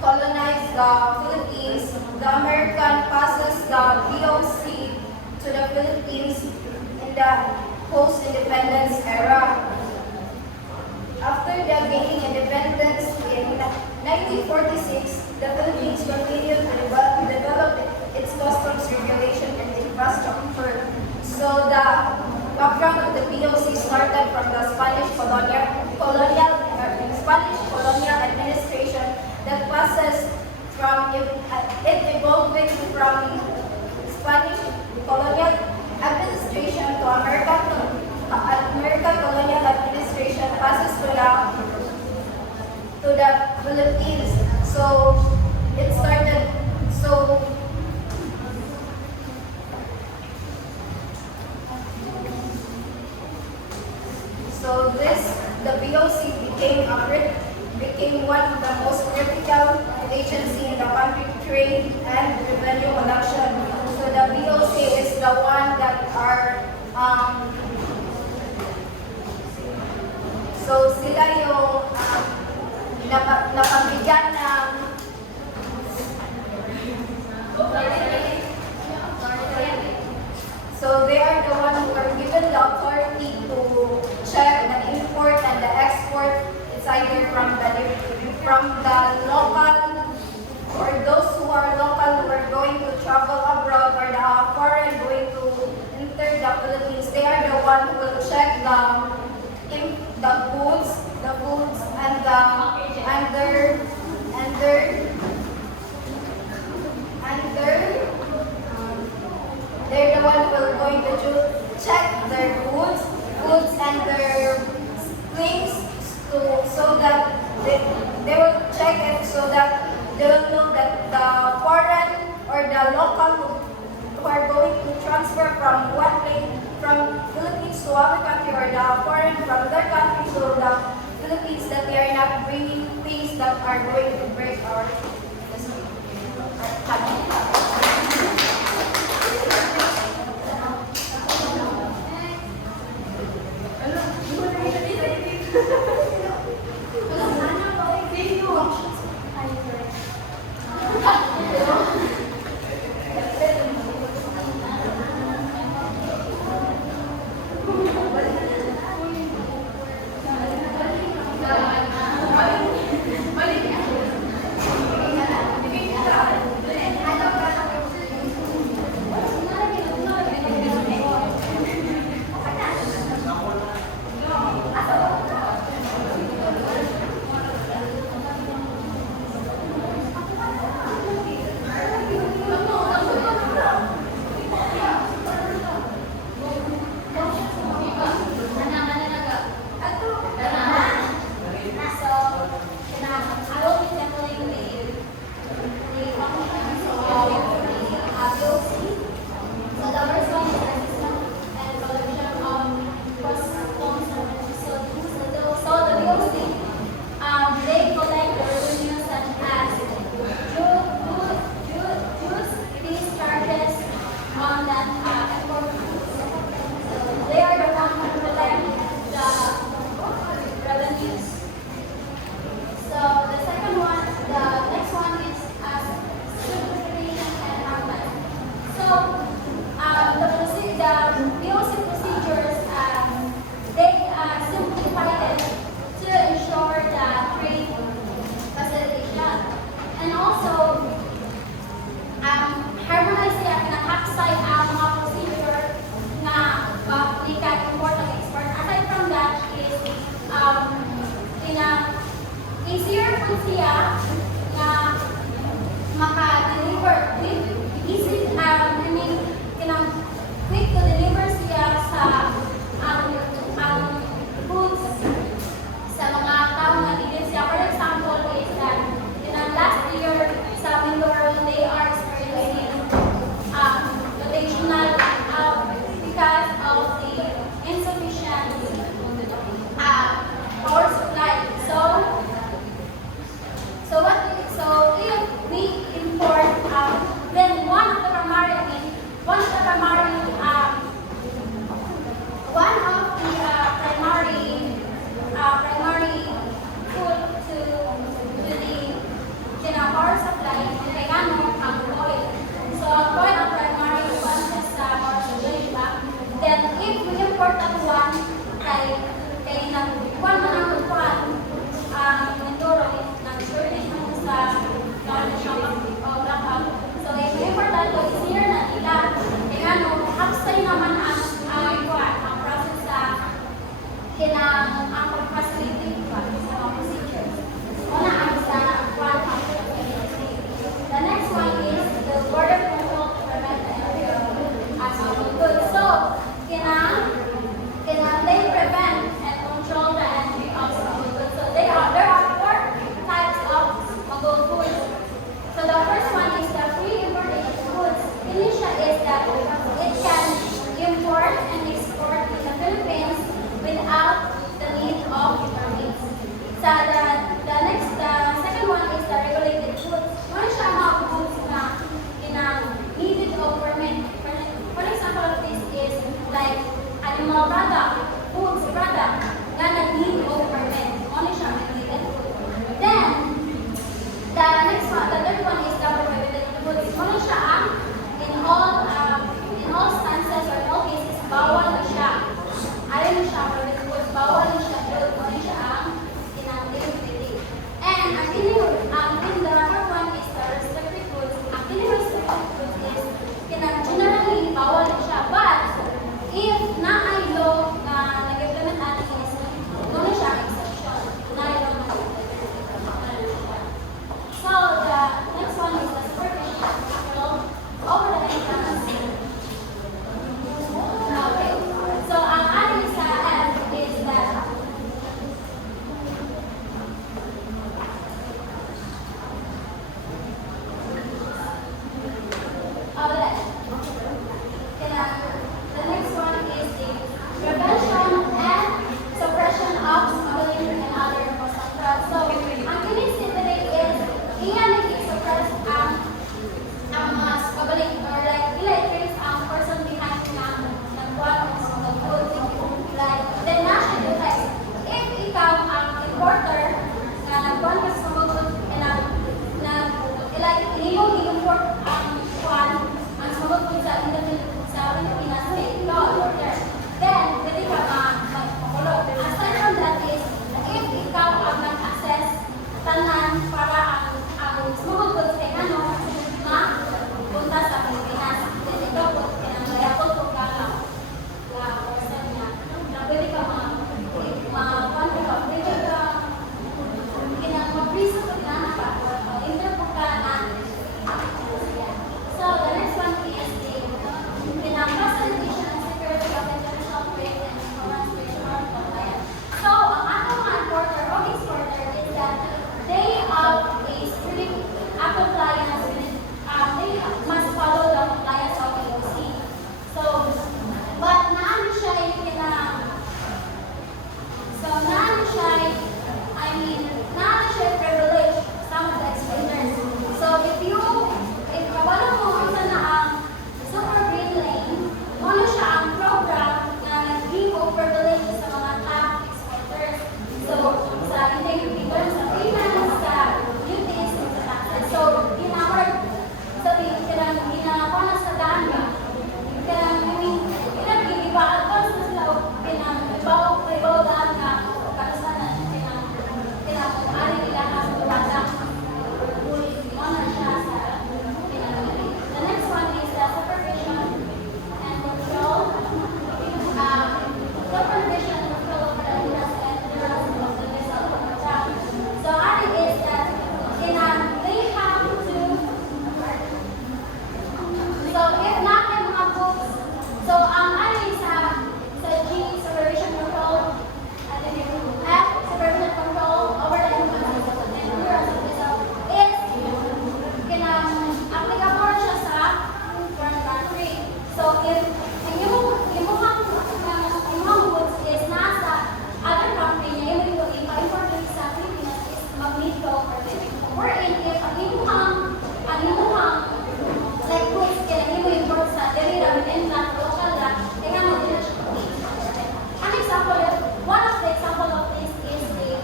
colonized the Philippines, the American passes the BOC to the Philippines in the post-independence era. After the gaining independence in 1946, the Philippines continued to develop its customs regulation and infrastructure. So the background of the BOC started from the Spanish colonial administration that passes from it evolving from Spanish colonial administration to American colonial administration passes to the Philippines. So it started the BOC became one of the most critical agency in the country trade and revenue collection. So the BOC is the one that are so sila yung napabigyan ng so they are the one who are given the authority to check the import and the export. It's either from the local or those who are local who are going to travel abroad or the foreign going to enter the Philippines. They are the one who will check the goods they're the one who are going to check their goods and their things so that they will check it so that they will know that the foreign or the local who are going to transfer from one place, from Philippines to other country or the foreign from other country to the Philippines, that they are not bringing things that are going to break our So if imong goods is nasa other country niya, yung ipa-import dito sa Pilipinas is mag-need to permit. Wherein if ang imong like goods kaya mo import sa area within that local lang, kaya mo din siya. An example, one of the example of this is the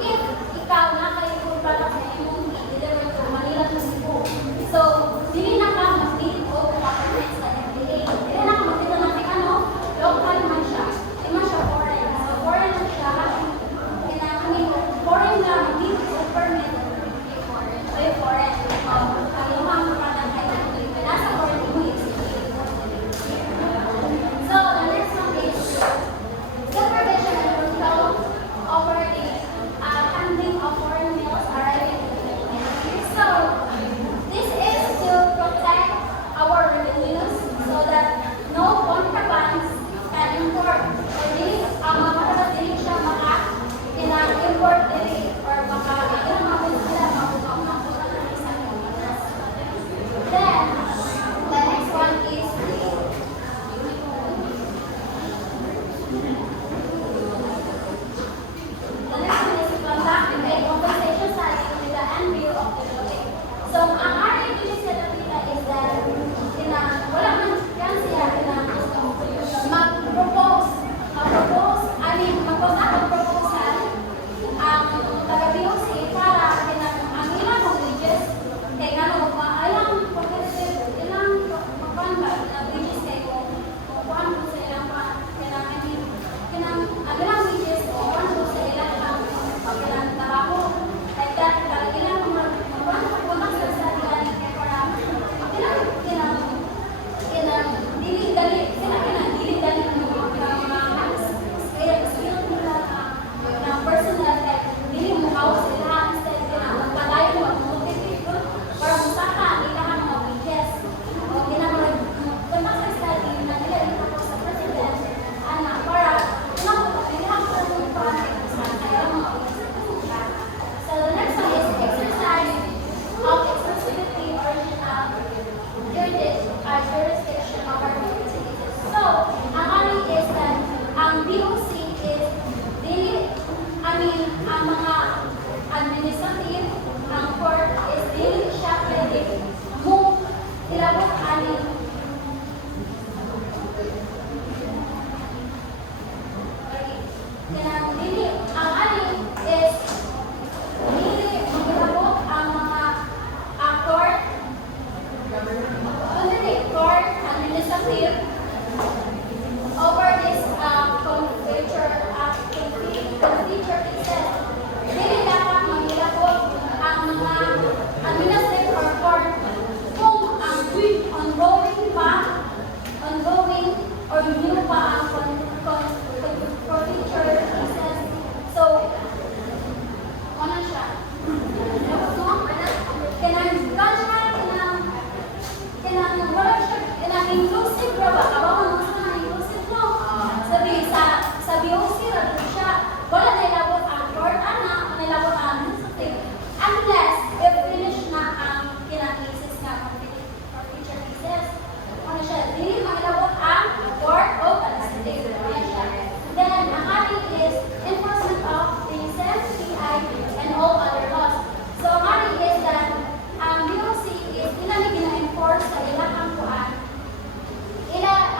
if ikaw na kayo yung product na imong i-deliver to Manila to Cebu. So, dili na ka mag-need o permit sa FDA. Dili na ka mag-need na ano, local man siya. Di man siya foreign. So, foreign na siya. Foreign na mag-need o permit. Foreign. Ang imong product ay nasa foreign mo So, the next one is supervision and control over the handling of foreign meals arriving in the Philippines. So, this is to protect our revenues so that no contrabands can import. So, this, makakas din siya import dili or makakamapin sila makukuha ng isang Pilipinas. Then, the next one is the next one is to conduct a compensation study with the end view of the building. So, ang area dito sa Davila is that wala man yan siya mag-conduct ng proposal ang taga-BOC para ang ilang wages kay gano'n ilang competitive, ilang magpanba na wages kay kung kuhaan mo sa ilang ilang wages o kuhaan mo sa ilang ilang trabaho. Like that, ilang magpanba sa ilang kaya para dili-dali ng mga skill nila na personal like dili mo hawas sila instead magpadayo mo motivate ko para musaka nila ang mga wages o ginamag sa study na nila dito po sa president para nila ko ng project sa kaya mga wages. So the next one is exercise of exclusivity jurisdiction of our community. So, ang ano is that ang BOC is ang mga administrative, ang court is dili siya pwede mo ilabot ang is dili mag-ilabot ang mga court court administrative over this feature itself. Dili dapat mag-ilabot ang mga administrative or court kung ang ongoing or new pa ang feature itself. So, ano siya? Inclusive ba ba? Kabawa mo sa inclusive no? Sabi sa BOC ra siya. Wala na ilabot ang court na ilabot ang administrative unless if finish na ang cases na for future cases. Ano siya? Dili mag-ilabot ang court o administrative. Then ang ating is enforcement of the CI and all other laws. So ang ating is that ang BOC is ilang gina-enforce sa ilang kuan ila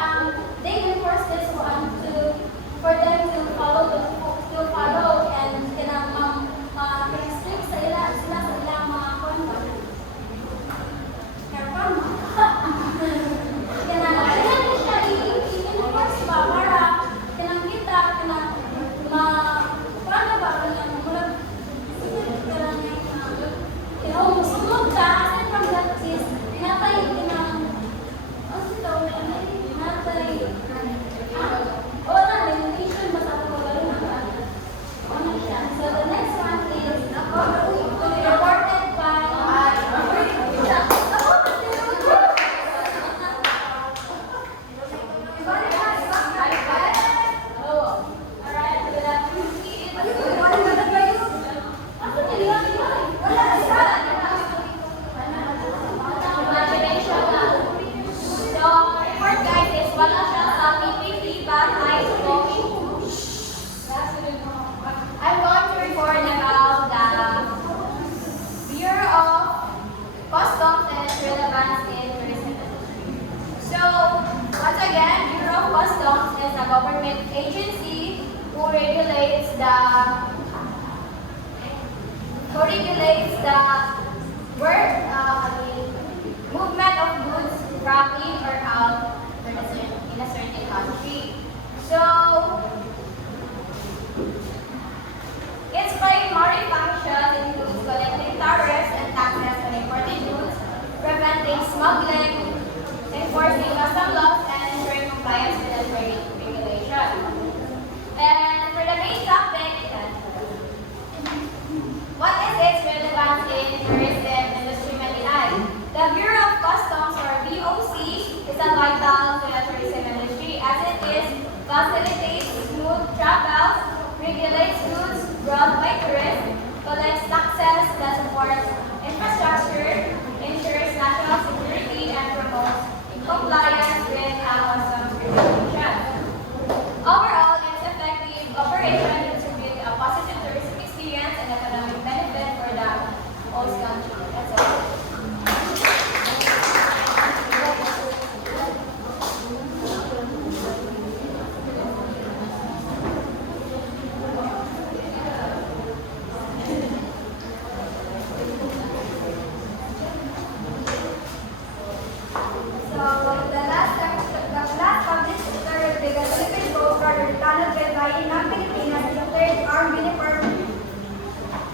who regulates the work, movement of goods from in or out in a certain country. So, its primary function includes collecting tariffs and taxes on imported goods, preventing smuggling, enforcing custom laws, and ensuring compliance with the trade regulation. And for the main topic, what is its relevance in tourism industry 29? The Bureau of Customs, or BOC, is a vital to the tourism industry as it facilitates smooth travels, regulates goods brought by tourists, collects taxes that support infrastructure, ensures national security, and promotes compliance with customs regulations. Overall, its effective operation contributes to a positive tourism experience and economic benefit for the host country. That's all. So the last published letter of the Philippine Coast Guard Lieutenant General ng Pilipinas, the third Armed Uniform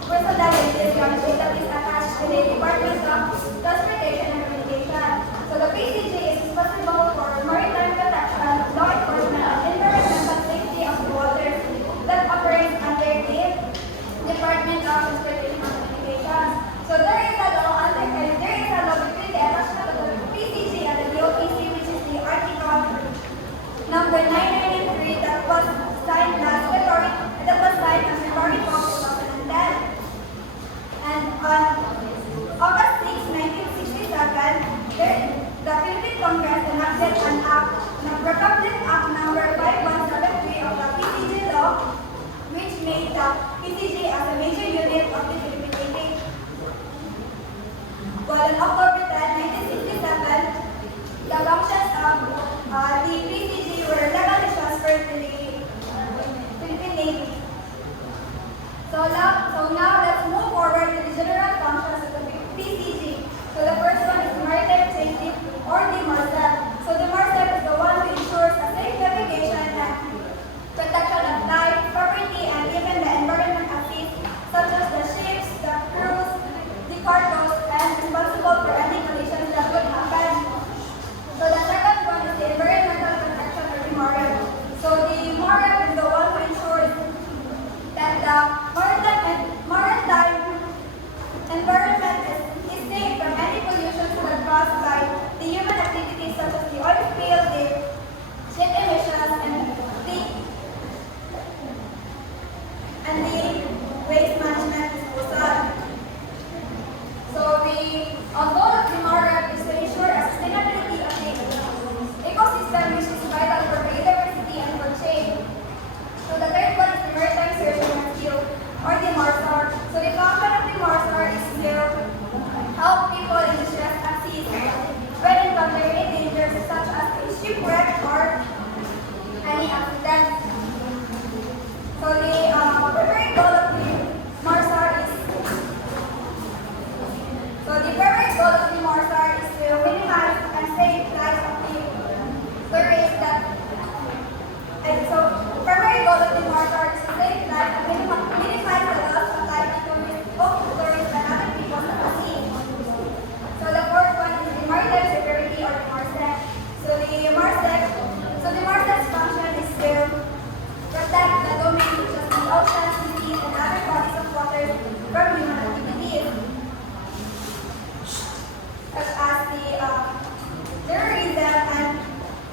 Personnel Division, that is attached to the Department of Transportation and Communication. So the PCG is responsible for maritime protection, law enforcement, and environmental safety of the waters that operates under the Department of Transportation and Communication. So there is a law between the attachment of the PCG and the DOTC, which is the article number 993 that was signed on February 4, 2010. And on August 6, 1967, the Philippine Congress enacted an act, Republic Act number 5173 of the PCG law, which made the PCG as a major unit of the Philippine Navy. Well, on October 10, 1967, the functions of the PCG were legally transferred to the Philippine Navy. So now let's move forward to the general functions of the PCG. So the first one is the maritime safety, or the MARSEP. So the MARSEP is the one who ensures a safe navigation and protection of life, property, and even the environment at sea, such as the ships, the crews, the cargoes, and responsible for any collisions that could happen. So the second one is the environmental protection, or the MAREP. So the MAREP is the one who ensures that the maritime environment is safe from any pollution that caused by the human activities such as the oil spill, the ship emissions, and the waste management disposal. So the goal of the MAREP is to ensure a sustainability of the ecosystem, which is vital for biodiversity and for trade. So the third one is the maritime search and rescue, or the MARSAR. So the function of the MARSAR is to help people in distress at sea when encountering dangers such as a shipwreck or any accident. So the primary goal of the MARSAR is to minimize and save lives of the tourists primary goal of the MARSAR is to save lives and minimize the loss of life of tourists and other people at the sea. So the fourth one is the maritime security, or the MARSEC. So the MARSEC's function is to protect the domain such as the oceans, seas, and other bodies of water from human activities, such as the terrorism and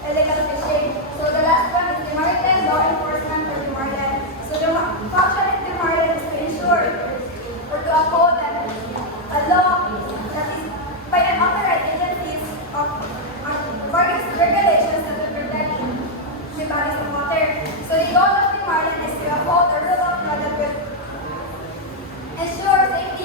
illegal fishing. So the last one is the maritime law enforcement, or the MARLEN. So the function of the MARLEN is to ensure or to uphold a law that is by an authorized agencies of various regulations that will protect the bodies of water. So the goal of the MARLEN is to uphold the rule of law that will ensure safety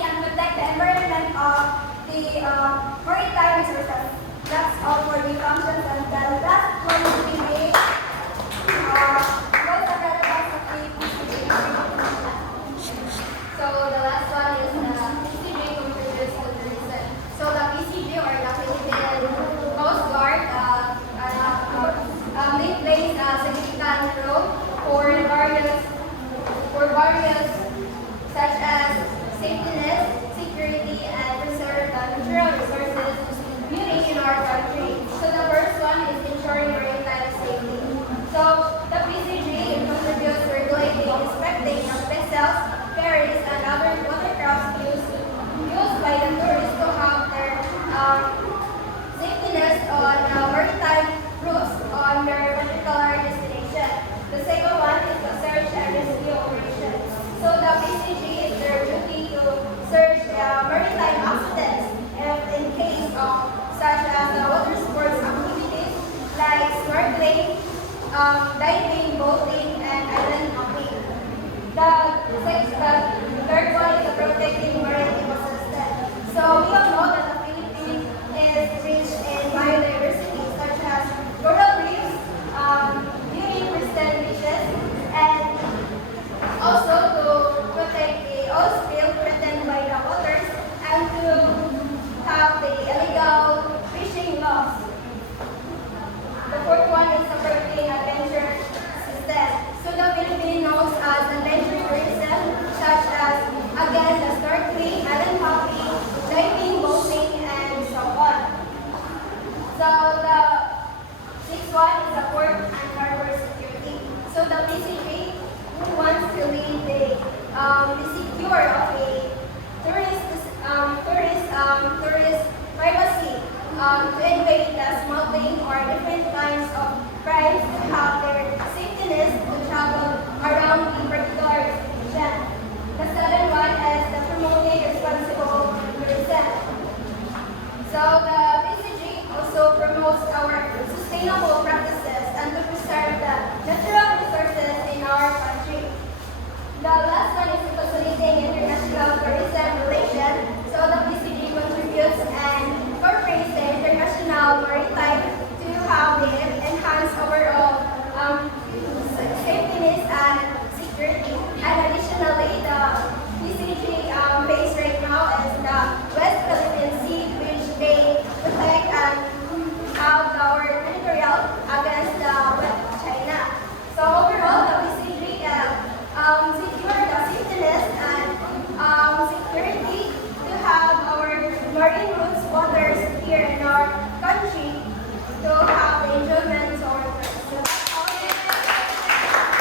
various such as safetyness, security, and preserve the natural resources beauty in our country. So the first one is ensuring maritime safety. So the PCG contributes to regulating, inspecting of vessels, ferries, and other watercraft used by the tourists to have their safetyness on maritime routes on their particular destination. The second one is the search and rescue operation. So the PCG is their duty to search maritime accidents if in case of such as water sports activities like snorkeling, diving, boating, and island hopping. The third one is the protecting marine ecosystem. So we all know that the Philippines is rich in biodiversity such as coral reefs, beauty pristine beaches, and also to protect the oil spill threatened by the waters and to have the illegal fishing laws. The fourth one is the protecting adventure system. So the Filipinos as adventure tourism such as again the snorkeling, island hopping, diving, boating, and so on. So the sixth one is the port and harbor security. So the PCG who wants to lead the secure of a tourist privacy to invade the smuggling or different kinds of crimes to have their safetyness to travel around the particular destination. The seventh one is the promoting responsible tourism. So the PCG also promotes our sustainable